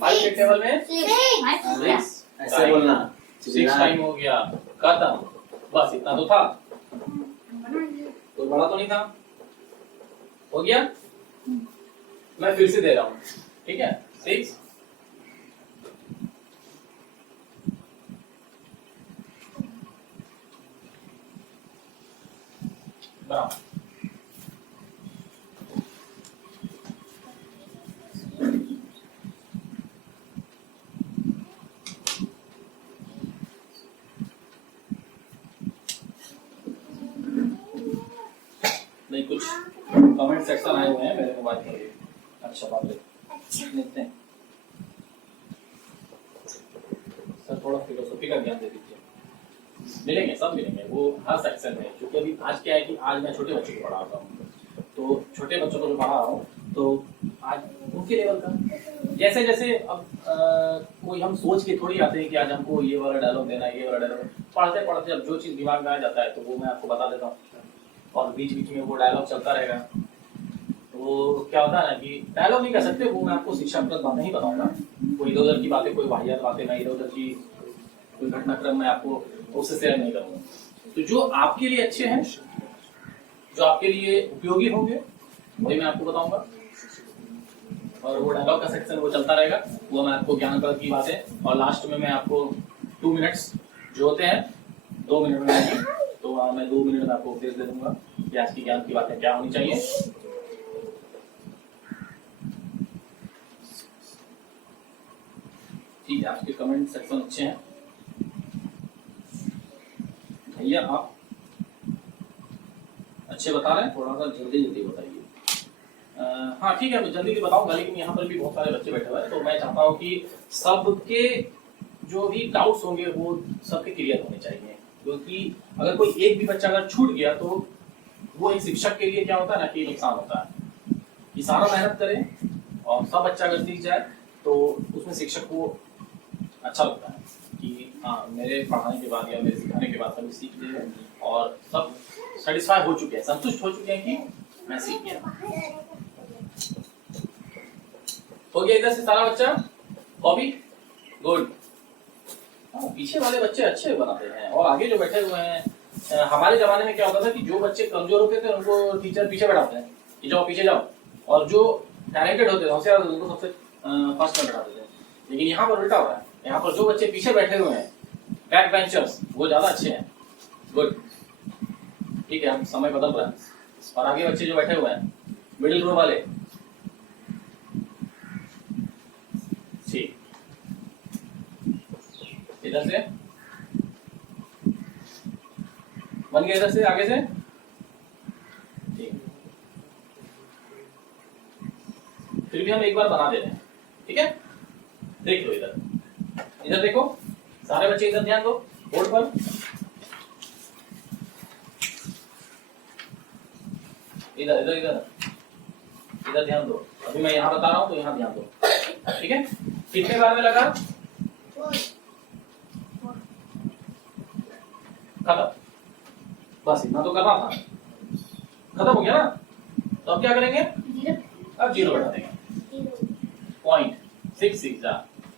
5 के टेबल में 6 ऐसे बोलना। 6 टाइम हो गया, खत्म। बस इतना तो था, कोई बड़ा तो नहीं था। हो गया, मैं फिर से दे रहा हूँ, ठीक है। 6 बराबर। नहीं, कुछ कमेंट सेक्शन आए हुए हैं मेरे मोबाइल पर। अच्छा बात है, देखते हैं। सर थोड़ा फिलोसॉफी का ज्ञान दे दीजिए। मिलेंगे, सब मिलेंगे, वो हर सेक्शन में। क्योंकि अभी आज क्या है कि आज मैं छोटे बच्चों को पढ़ा रहा हूँ, तो छोटे बच्चों को जो पढ़ा रहा हूँ तो आज उनके लेवल का जैसे जैसे अब कोई हम सोच के थोड़ी आते हैं कि आज हमको ये वाला डायलॉग देना है, ये वाला डायलॉग। पढ़ते पढ़ते अब जो चीज़ दिमाग में आ जाता है तो वो मैं आपको बता देता हूँ, और बीच बीच में वो डायलॉग चलता रहेगा। तो क्या होता है ना कि डायलॉग नहीं कह सकते, वो मैं आपको शिक्षाप्रद बातें ही बताऊंगा। कोई इधर उधर की बातें, कोई वाहियात बातें मैं इधर उधर की कोई घटनाक्रम मैं आपको उससे शेयर नहीं करूंगा। तो जो आपके लिए अच्छे हैं, जो आपके लिए उपयोगी होंगे, वही मैं आपको बताऊंगा। और वो डायलॉग का सेक्शन वो चलता रहेगा, वो मैं आपको ज्ञानप्रद की बातें। और लास्ट में मैं आपको 2 मिनट्स जो होते हैं, 2 मिनट में तो मैं 2 मिनट में आपको उपदेश दे दूंगा कि आज की ज्ञान की बातें क्या होनी चाहिए। ठीक है, आपके कमेंट सेक्शन अच्छे हैं भैया, आप अच्छे बता रहे हैं। थोड़ा सा जल्दी जल्दी बताइए। हाँ ठीक है, मैं जल्दी जल्दी बताऊंगा, लेकिन यहाँ पर भी बहुत सारे बच्चे बैठे हुए हैं, तो मैं चाहता हूँ कि सबके जो भी डाउट्स होंगे वो सबके क्लियर होने चाहिए। क्योंकि अगर कोई एक भी बच्चा अगर छूट गया तो वो एक शिक्षक के लिए क्या होता है ना कि नुकसान होता है। कि सारा मेहनत करे और सब बच्चा अगर सीख जाए तो उसमें शिक्षक को अच्छा लगता है कि हाँ, मेरे पढ़ाने के बाद या मेरे सिखाने के बाद सभी सीख गए और सब सेटिस्फाई हो चुके हैं, संतुष्ट हो चुके हैं कि मैं सीख गया। हो गया इधर से सारा बच्चा कॉपी, गुड। हाँ, पीछे वाले बच्चे अच्छे बनाते हैं और आगे जो बैठे हुए हैं, हमारे जमाने में क्या होता था कि जो बच्चे कमजोर होते थे उनको टीचर पीछे बैठाते हैं कि जाओ पीछे जाओ, और जो टैलेंटेड होते थे होशियार उनको सबसे फर्स्ट में बैठाते थे। लेकिन यहाँ पर उल्टा हो रहा है, यहाँ पर जो बच्चे पीछे बैठे हुए हैं बैक बेंचर्स वो ज्यादा अच्छे हैं, गुड। ठीक है, हम समय बदल रहा है और आगे बच्चे जो बैठे हुए हैं मिडिल रो वाले, ठीक। इधर से बन गया, इधर से आगे से, ठीक। फिर भी हम एक बार बना दे रहे हैं, ठीक है। देख लो इधर, इधर देखो सारे बच्चे, इधर ध्यान दो बोर्ड पर। इधर इधर इधर इधर ध्यान दो, अभी मैं यहाँ बता रहा हूँ तो यहाँ ध्यान दो, ठीक है। कितने बार में लगा, खत्म, बस इतना तो करना था, खत्म हो गया ना। तो अब क्या करेंगे, अब जीरो बैठा देंगे, 0.66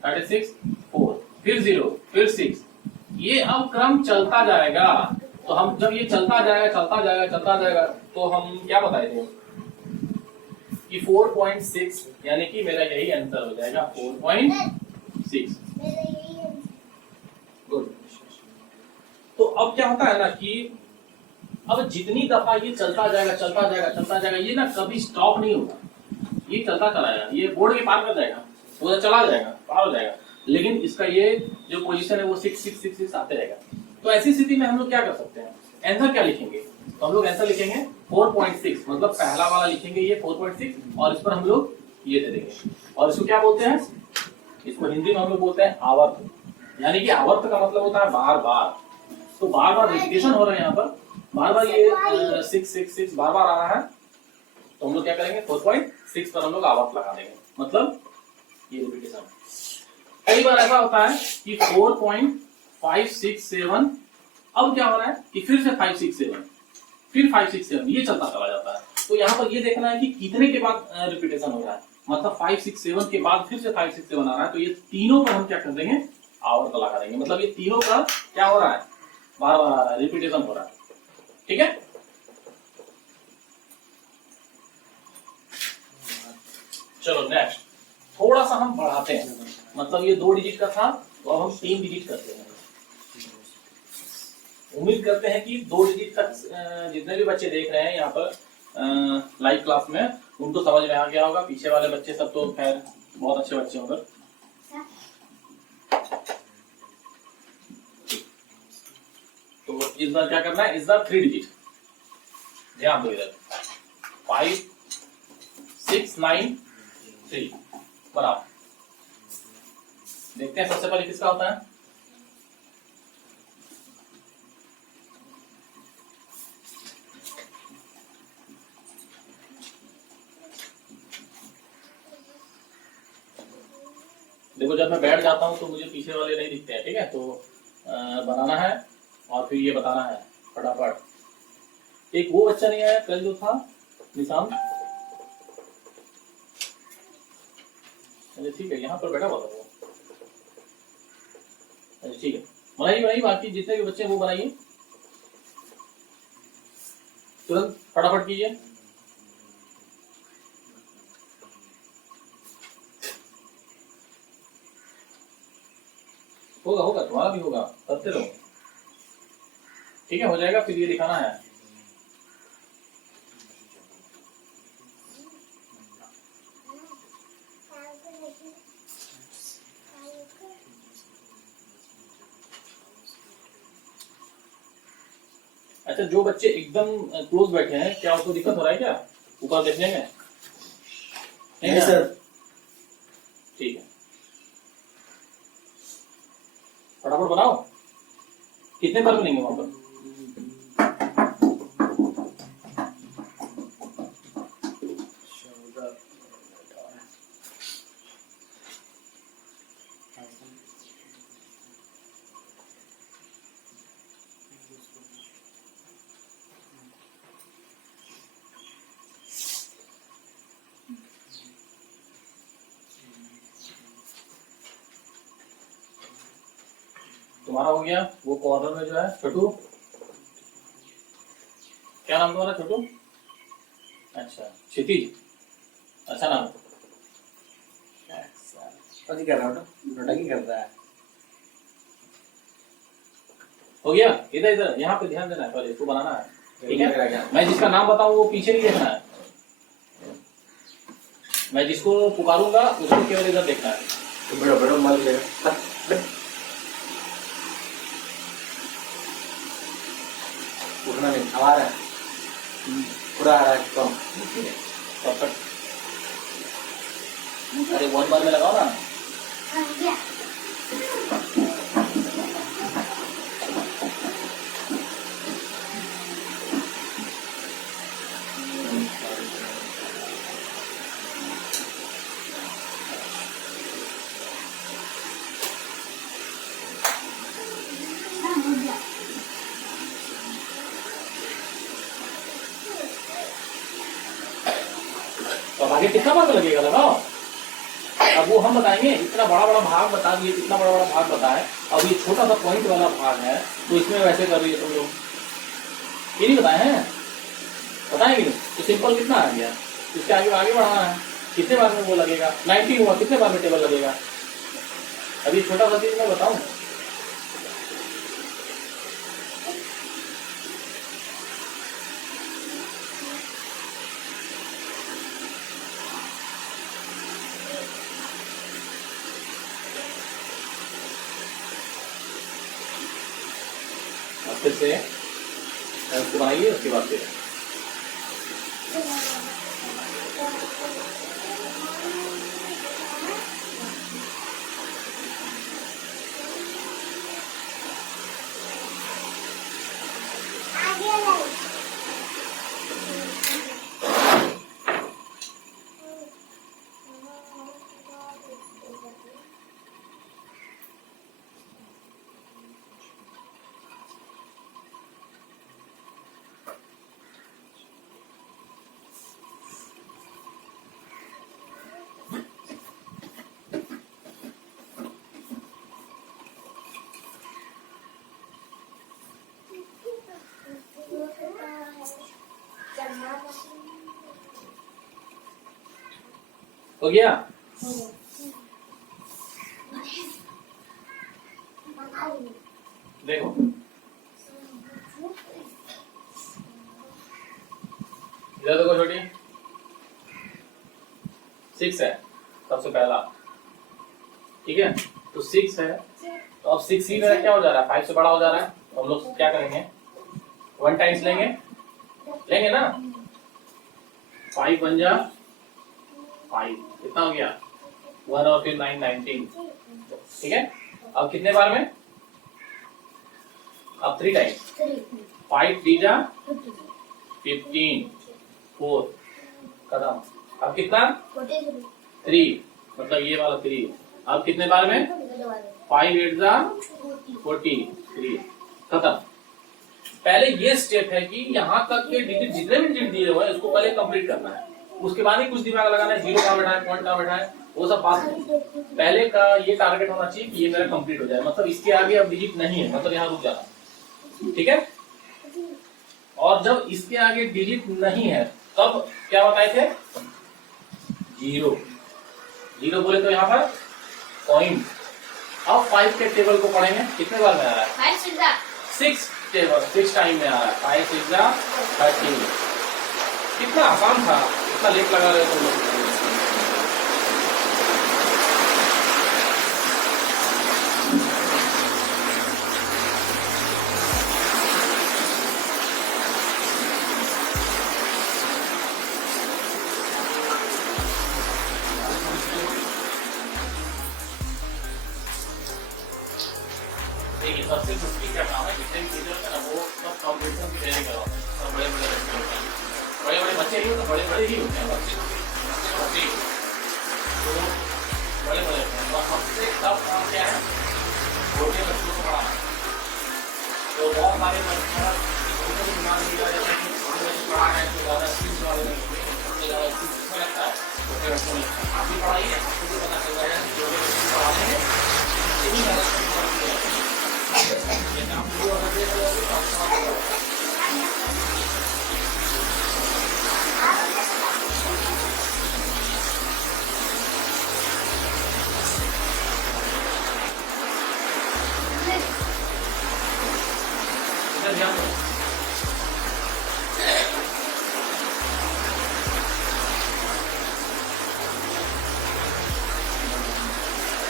36 4, फिर 0, फिर 6, ये अब क्रम चलता जाएगा। तो हम जब ये चलता जाएगा तो हम क्या बताए थे कि 4.6 यानी कि मेरा यही आंसर हो जाएगा 4.6, गुड। तो अब क्या होता है ना कि अब जितनी दफा ये चलता जाएगा, ये ना कभी स्टॉप नहीं होगा, ये चलता चला जाएगा, ये बोर्ड के पार कर जाएगा, वो चला जाएगा, पार हो जाएगा, लेकिन इसका ये जो पोजीशन है वो 6 आते रहेगा। तो ऐसी स्थिति में हम लोग क्या कर सकते हैं, आंसर क्या लिखेंगे, तो हम लोग आंसर लिखेंगे 4.6, मतलब पहला वाला लिखेंगे ये 4.6 और इस पर हम लोग ये दे देंगे। और इसको क्या बोलते हैं, इसको हिंदी में हम लोग बोलते हैं आवर्त, यानी कि आवर्त का मतलब होता है बार बार। तो बार बार रिपीटेशन हो रहा है, यहाँ पर बार बार ये 6 बार बार आ रहा है, तो हम लोग क्या करेंगे 4.6 पर हम लोग आवर्त लगा देंगे, मतलब ये रिपीटेशन। कई बार ऐसा होता है कि 4.567, अब क्या हो रहा है कि फिर से 567, फिर 567, ये चलता चला जाता है। तो यहाँ पर ये देखना है कि कितने के बाद रिपीटेशन हो रहा है, मतलब 567 के बाद फिर से 567 आ रहा है, तो ये तीनों पर हम क्या कर देंगे, आवर्त लगा देंगे, मतलब ये तीनों का क्या हो रहा है, बार बार आ रहा है, रिपीटेशन हो रहा है, ठीक है। चलो नेक्स्ट, थोड़ा सा हम बढ़ाते हैं, मतलब ये 2 डिजिट का था तो अब हम 3 डिजिट करते हैं। उम्मीद करते हैं कि 2 डिजिट तक जितने भी बच्चे देख रहे हैं यहाँ पर लाइव क्लास में, उनको समझ में आ गया होगा। पीछे वाले बच्चे सब तो खैर बहुत अच्छे बच्चे होंगे। तो इस बार क्या करना है, इस बार 3 डिजिट, ध्यान दो इधर, 5 6 9 3 बनाओ। देखते हैं सबसे पहले किसका होता है, देखो जब मैं बैठ जाता हूं तो मुझे पीछे वाले नहीं दिखते हैं, ठीक है। तो बनाना है और फिर ये बताना है फटाफट। एक वो बच्चा नहीं आया कल जो था निशान, ठीक है, यहाँ पर बैठा हुआ था वो, ठीक है, बनाइए, बाकी जितने भी बच्चे हैं वो बनाइए, तुरंत फटाफट कीजिए। होगा तुम्हारा भी होगा, करते रहो, ठीक है, हो जाएगा। फिर ये दिखाना है, अच्छा जो बच्चे एकदम क्लोज बैठे हैं, क्या उसको दिक्कत हो रहा है क्या ऊपर देखने में? नहीं सर, ठीक है, फटाफट बनाओ। कितने पर बनेंगे वहां पर? तुम्हारा हो गया। वो कॉर्नर में जो है छोटू, क्या नाम तुम्हारा छोटू? अच्छा क्षितिज, अच्छा नाम। कौन कर रहा हूँ नोटंकी कर रहा है। हो गया। इधर इधर यहाँ पे ध्यान देना है, पहले इसको बनाना है, ठीक है। मैं जिसका नाम बताऊं वो पीछे नहीं देखना है, मैं जिसको पुकारूंगा उसको केवल इधर देखना है। तो बड़ो बड़ो मार लेगा। उठना नहीं, आ रहा है पूरा आ रहा है कम। परफेक्ट। अरे वन बार में लगाओ ना। हाँ, गया। हाँ, हो गया। तो अब आगे कितना बार में लगेगा, लगाओ। अब वो हम बताएंगे, इतना बड़ा बड़ा भाग बता दिए, कितना बड़ा बड़ा भाग बताए। अब ये छोटा सा पॉइंट वाला भाग है, तो इसमें वैसे कर रही है तुम लोग, ये नहीं बताए हैं, बताएंगे नहीं तो सिंपल कितना आ गया। इसके आगे आगे बढ़ाना है, कितने बार में वो लगेगा। 19 हुआ, कितने बार में टेबल लगेगा। अभी छोटा सा चीज मैं बताऊं, फिर से उसको बनाइए, उसके बाद फिर आगे लाई। हो गया। देखो इधर देखो छोटी, 6 है सबसे पहला, ठीक है। तो 6 है, तो अब 6 ही मेरा क्या हो जा रहा है, 5 से बड़ा हो जा रहा है। तो हम लोग क्या करेंगे, 1 टाइम्स लेंगे ना। 5 बन जा 5, कितना हो गया 1 और फिर 9 19, ठीक है। अब कितने बार में, अब 3 टाइम्स, 5 3 जा 15, 4 खत्म। अब कितना 3, मतलब ये वाला 3। अब कितने बार में, 5 8 जा 43, खत्म। पहले ये स्टेप है कि यहाँ तक के डिजिट जितने भी डिजिट दिए हुए हैं उसको पहले कंप्लीट करना है, उसके बाद ही कुछ दिमाग लगाना है, 0 कहाँ बैठा है, पॉइंट कहाँ बैठा है, वो सब बात नहीं। पहले का ये टारगेट होना चाहिए कि ये मेरा कंप्लीट हो जाए, मतलब इसके आगे अब डिजिट नहीं है, मतलब यहाँ रुक जाना, ठीक है। और जब इसके आगे डिजिट नहीं है तब क्या बताए थे, 0 बोले तो यहाँ पर पॉइंट। अब 5 के टेबल को पढ़ेंगे, कितने बार में आ रहा है, 6 टेबल, 6 टाइम में आ रहा है, 5 6 जा 13। कितना आसान था, इतना लेट लगा रहे तुम लोग। देखिए सबसे मुश्किल क्या काम है, जितने भी टीचर है ना वो सब कॉम्पिटिशन की तैयारी करवाते हैं, सब बड़े बड़े बच्चे होते हैं, बड़े बड़े बच्चे ही होते हैं, बड़े बड़े ही होते हैं, बच्चे होते हैं तो बड़े बड़े होते हैं। और सबसे टफ काम क्या है, छोटे बच्चों को पढ़ाना। तो बहुत सारे बच्चे उनको भी दिमाग दिया जाता है कि छोटे बच्चे पढ़ा रहे हैं तो ज़्यादा फीस वाले नहीं होते, सबसे ज़्यादा फीस किसमें लगता है, छोटे बच्चों में। आप भी पढ़ाइए, आपको भी पता चल जाएगा कि छोटे बच्चे पढ़ा देंगे, इतनी मेहनत से पढ़ाते हैं। ये काम शुरू होना चाहिए। इधर ध्यान दो।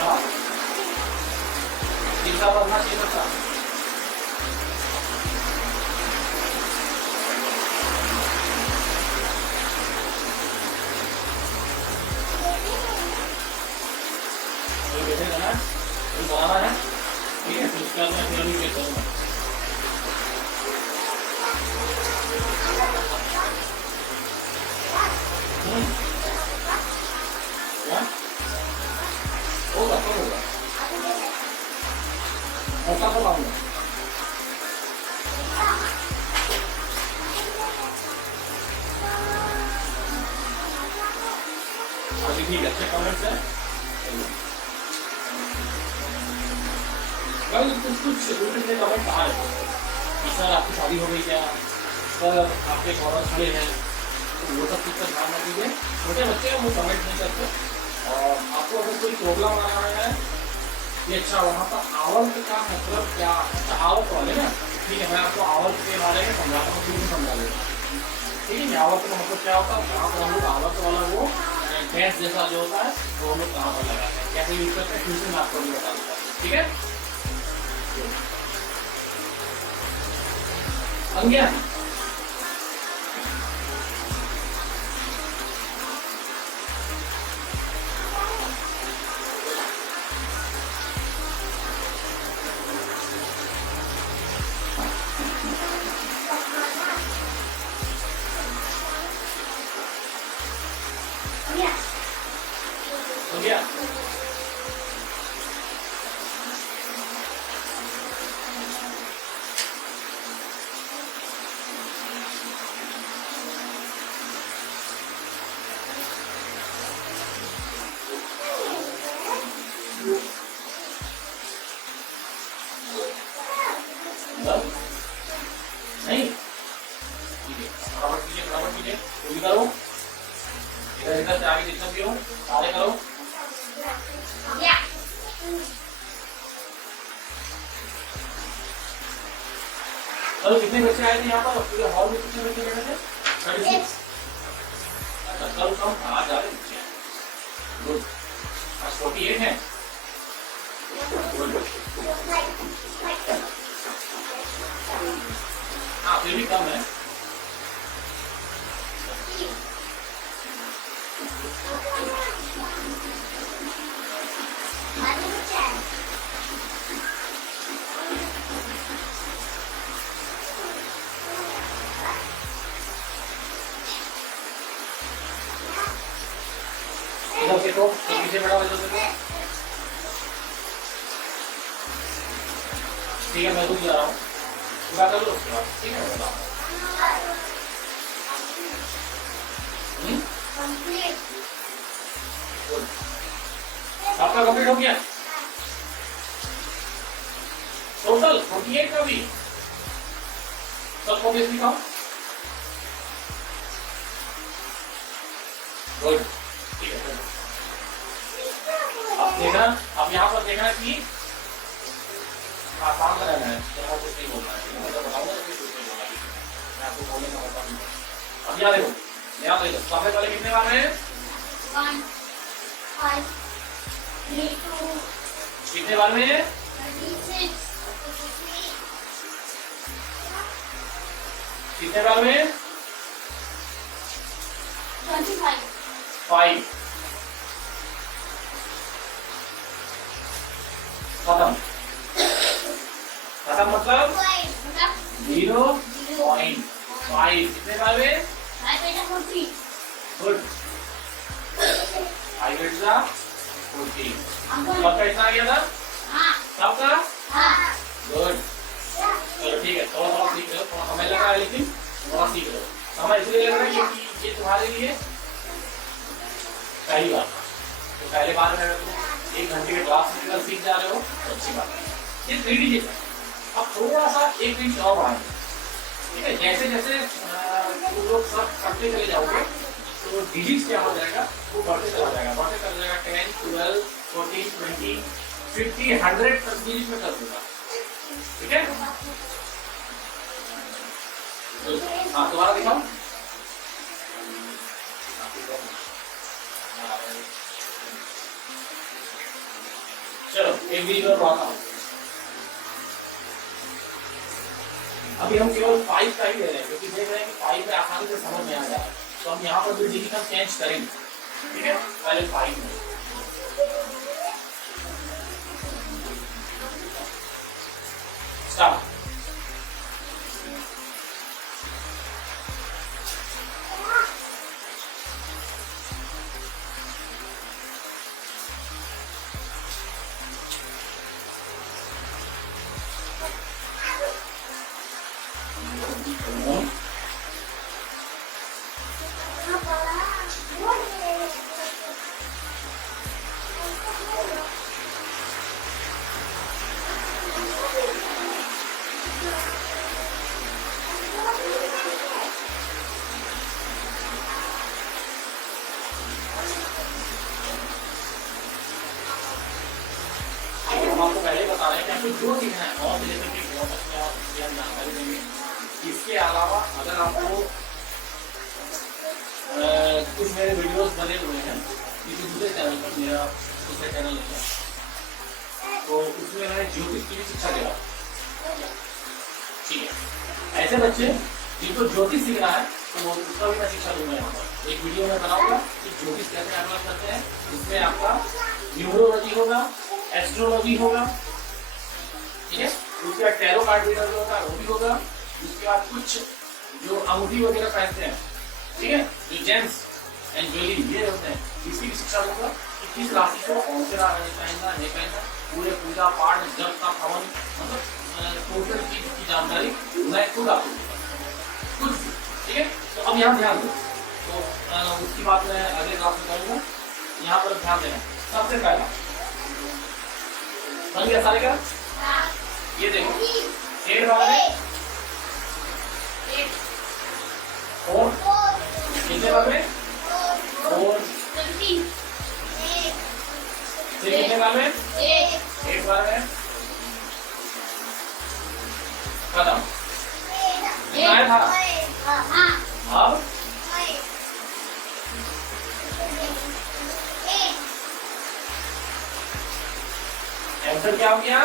हाँ, तीसरा पढ़ना चाहिए बच्चा। तो बैठे रहना है, तो बनाना है, ठीक है। फिर उसके बाद मैं फिर अभी चेक करूँगा। क्या? होगा, कब होगा? ऐसा कब आऊँगा? अभी ठीक है, अच्छे कमेंट्स हैं। कुछ उल्टे कमेंट आ रहे हैं कि सर आपकी शादी हो गई क्या, सर आपके कॉर्नर खड़े हैं, तो वो सब चीज़ का ध्यान रखिए। छोटे बच्चे हैं वो कमेंट नहीं करते। और आपको अगर कोई प्रॉब्लम आ रहा है ये अच्छा वहाँ पर आवर्त का मतलब क्या, अच्छा आवर्त वाले ना, ठीक है। मैं आपको आवर्त के बारे में समझाता हूँ, फिर समझा देता हूँ, ठीक है। आवर्त का मतलब क्या होता है, कहाँ पर हम लोग आवर्त वाला वो गैस जैसा जो होता है वो हम लोग कहाँ पर लगाते हैं, कैसे यूज करते हैं, फिर से मैं आपको भी बता देता हूँ, ठीक है। बन गया? हो गया? बस? नहीं? ठीक है, फटाफट कीजिए, फटाफट कीजिए, वो भी करो। इधर इधर से आगे जितना भी हो सारे करो। कल कितने बच्चे आए थे यहाँ पर, पूरे हॉल में कितने बच्चे बैठे थे? 36। अच्छा, कल कम था, आज ज़्यादा बच्चे हैं। गुड। आज 48 हैं। गुड। हाँ, फिर भी कम है। इधर देखो, पीछे बैठा हुआ, इधर देखो। ठीक है, मैं रुक जा रहा हूँ, पूरा कर लो उसके बाद, ठीक है, बताओ। आपका कंप्लीट हो गया टोटल 48 का भी सब कॉपी लिखाओ। गुड, ठीक है। अब देखना, अब यहाँ पर देखना कि आसान रहना है, जहाँ कुछ नहीं बोलना है, मैं तो बताऊंगा कि कुछ नहीं बोलना है, मैं आपको बोलने का मौका नहीं दूंगा। अब यहाँ देखो, यहाँ देखो, सामने वाले कितने बार हैं? 1 5 3 2 कितने बार में? 36 कितने बार में? 25 5। खत्म। खत्म मतलब 0.5। कितने बार में? गुड। 5 बेटा 40। कब कैसा आ गया था? सबका? गुड। चलो ठीक है, थोड़ा थोड़ा सीख रहे हो, थोड़ा समय लगा है लेकिन थोड़ा सीख रहे हो। समय इसलिए लग रहा है कि ये तुम्हारे लिए पहली बार, तो पहले बार में अगर तुम 1 घंटे के क्लास में अगर सीख जा रहे हो तो अच्छी बात है। ये 3D अब थोड़ा सा 1 इंच और बढ़ाएंगे, ठीक है। जैसे जैसे तुम लोग सब करते चले जाओगे तो डिजिट्स क्या हो जाएगा, वो बढ़ते चला जाएगा, बढ़ते चला जाएगा। 10, 12, 14, 20, 50, 100 तक डिजिट में कर दूंगा, ठीक है। हाँ दोबारा दिखाओ। चलो एक वीडियो बढ़ाता हूँ। अभी हम केवल 5 का ही ले रहे हैं क्योंकि देख रहे हैं कि 5 में आसानी से समझ में आ जा रहा है, तो हम यहाँ पर भी डिजिट हम चेंज करेंगे, ठीक है। पहले 5 में स्टार्ट। आपको पहले बता रहे हैं कि आपको जो सीखना है और से लेकर के बहुत अच्छा ज्ञान जानकारी देंगे। इसके अलावा अगर आपको कुछ मेरे वीडियोस बने हुए हैं किसी दूसरे चैनल पर, मेरा दूसरा चैनल नहीं है, तो उसमें मैंने ज्योतिष की भी शिक्षा दिया, ठीक है। ऐसे बच्चे जिनको ज्योतिष सीखना है तो वो उसका भी मैं शिक्षा दूंगा। यहाँ पर एक वीडियो में बनाऊंगा कि ज्योतिष कैसे एनालाइज करते हैं, इसमें आपका न्यूमरोलॉजी होगा, एस्ट्रोलॉजी होगा, ठीक है। उसके बाद टैरो कार्ड रीडर जो होता है वो भी होगा। उसके बाद कुछ जो अंगूठी वगैरह पहनते हैं, ठीक है, जो जेम्स एंड ज्वेलरी ये होते हैं, इसकी भी शिक्षा दूंगा कि किस राशि को कौन से राशि पहनना नहीं पहनना, पूरे पूजा पाठ जप का हवन, मतलब टोटल चीज की जानकारी मैं खुद आपको दूंगा, कुछ, ठीक है। तो अब यहाँ ध्यान दो, तो उसकी बात मैं अगले क्लास में करूंगा। यहाँ पर ध्यान देना, सबसे पहला बन गया सारे का। ये देखो 8 वाला है, 4 कितने बार में 4, 6 कितने बार में 8 बार में खत्म। कितना था अब आंसर क्या हो गया,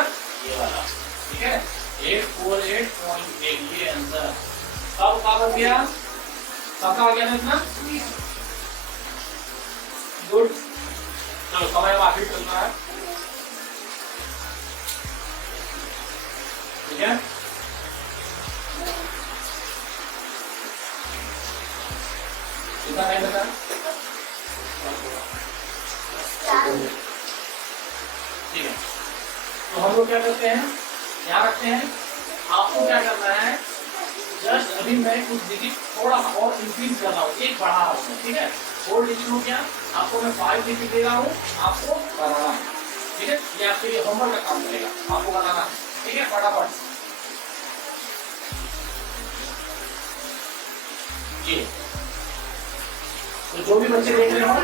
ये वाला, ठीक है। 848.8 ये आंसर। अब क्या बन गया, सबका आ गया ना इतना, गुड। चलो समय आखिर चल रहा है, ठीक है। कितना टाइम बता, ठीक है। तो हम लोग क्या करते हैं, ध्यान रखते हैं, आपको क्या करना है, जस्ट अभी मैं कुछ डिजिट थोड़ा सा और इंक्रीज कर रहा हूँ, एक बढ़ा रहा हूँ, ठीक है। 4 डिजिट हो गया, आपको मैं 5 डिजिट दे रहा हूँ, आपको बढ़ाना है, ठीक है। ये आपके लिए होमवर्क का काम करेगा, आपको बताना है, ठीक है, फटाफट। ये तो जो भी बच्चे देख रहे हो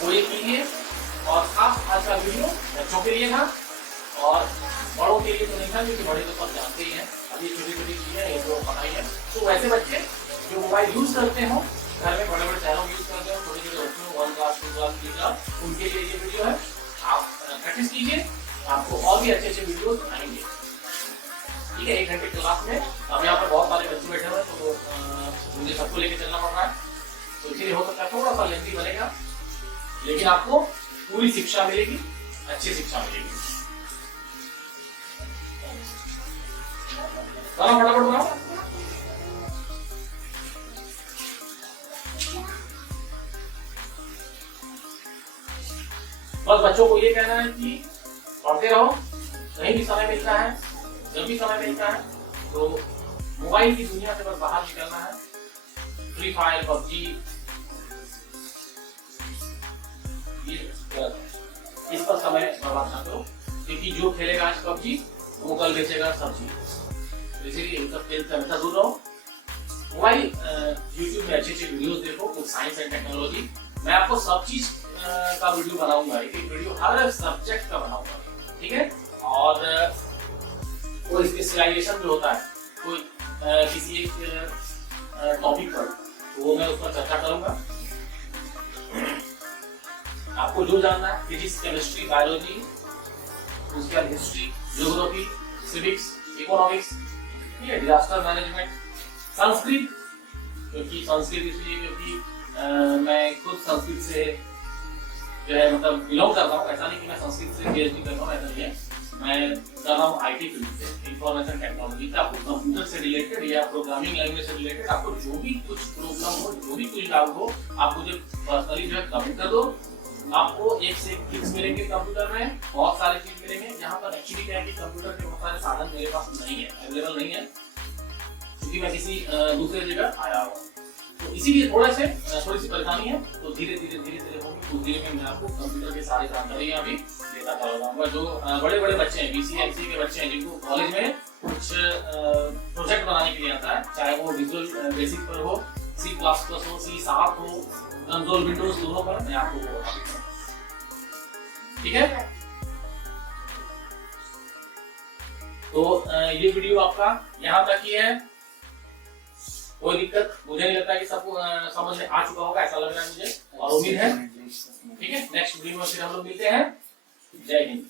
वो ये कीजिए। और आप आज का वीडियो बच्चों के लिए था और बड़ों के लिए तो नहीं था, क्योंकि बड़े तो सब जानते ही हैं, अभी छोटी छोटी चीजें ये तो पता ही है। तो वैसे बच्चे जो मोबाइल यूज करते हो, घर में बड़े बड़े शहरों में यूज करते हो, छोटे छोटे बच्चों 1 क्लास 2 क्लास 3 क्लास, उनके लिए ये वीडियो है। आप प्रैक्टिस कीजिए, आपको और भी अच्छे अच्छे वीडियो आएंगे, ठीक है। 1 घंटे क्लास में अब यहाँ पर बहुत सारे बच्चे बैठे हुए हैं, तो मुझे सबको लेके चलना पड़ रहा है, तो इसीलिए हो सकता है थोड़ा सा लेंथी बनेगा, लेकिन आपको पूरी शिक्षा मिलेगी, अच्छी शिक्षा मिलेगी। फटाफट बनाओ। बस बच्चों को ये कहना है कि पढ़ते रहो, कहीं भी समय मिलता है, जब भी समय मिलता है तो मोबाइल की दुनिया से बस बाहर निकलना है। फ्री फायर, पबजी, इस पर समय बर्बाद ना करो। क्योंकि जो खेलेगा आज पबजी वो कल बेचेगा सब्जी, तो इसीलिए इन सब खेल से हमेशा दूर रहो। मोबाइल यूट्यूब में अच्छे अच्छे वीडियोस देखो, कुछ साइंस एंड टेक्नोलॉजी। मैं आपको सब चीज का वीडियो बनाऊंगा, एक एक वीडियो हर सब्जेक्ट का बनाऊंगा, ठीक है। और कोई स्पेशलाइजेशन जो होता है कोई किसी एक टॉपिक पर, वो मैं उस पर चर्चा करूंगा। आपको जो जानना है फिजिक्स, केमिस्ट्री, बायोलॉजी, उसके बाद हिस्ट्री, ज्योग्राफी, सिविक्स, इकोनॉमिक्स, ठीक है, डिजास्टर मैनेजमेंट, संस्कृत, क्योंकि संस्कृत इसलिए क्योंकि मैं खुद संस्कृत से जो है मतलब बिलोंग करता हूँ। ऐसा नहीं कि मैं संस्कृत से पीएचडी कर रहा हूँ, ऐसा नहीं है। मैं कर रहा हूँ आईटी फील्ड से, इंफॉर्मेशन टेक्नोलॉजी से। आपको कंप्यूटर से रिलेटेड या प्रोग्रामिंग लैंग्वेज से रिलेटेड आपको जो भी कुछ प्रॉब्लम हो, जो भी कुछ डाउट हो, आप मुझे पर्सनली जो है कमेंट कर दो। आपको एक से एक ट्रिक्स मिलेंगे कंप्यूटर में, बहुत सारे चीज मिलेंगे। यहाँ पर एक्चुअली क्या है कि कंप्यूटर के बहुत सारे साधन मेरे पास नहीं है, अवेलेबल नहीं है, क्योंकि मैं किसी दूसरे जगह आया हूँ, तो इसीलिए थोड़ी सी परेशानी है। तो धीरे धीरे होगी, कुछ देर में मैं आपको कंप्यूटर के सारे जानकारी यहाँ भी देता चला जाऊंगा। जो बड़े बड़े बच्चे हैं, बीसीए एमसीए के बच्चे हैं, जिनको कॉलेज में कुछ प्रोजेक्ट बनाने के लिए आता है, चाहे वो विजुअल बेसिक पर हो, C++ हो, C# हो, कंसोल विंडोज दोनों पर, मैं आपको ठीक है। तो ये वीडियो आपका यहाँ तक ही है। कोई दिक्कत मुझे नहीं लगता कि सबको समझ में आ चुका होगा, ऐसा लग रहा है मुझे, और उम्मीद है। ठीक है, नेक्स्ट वीडियो में फिर हम लोग मिलते हैं। जय हिंद।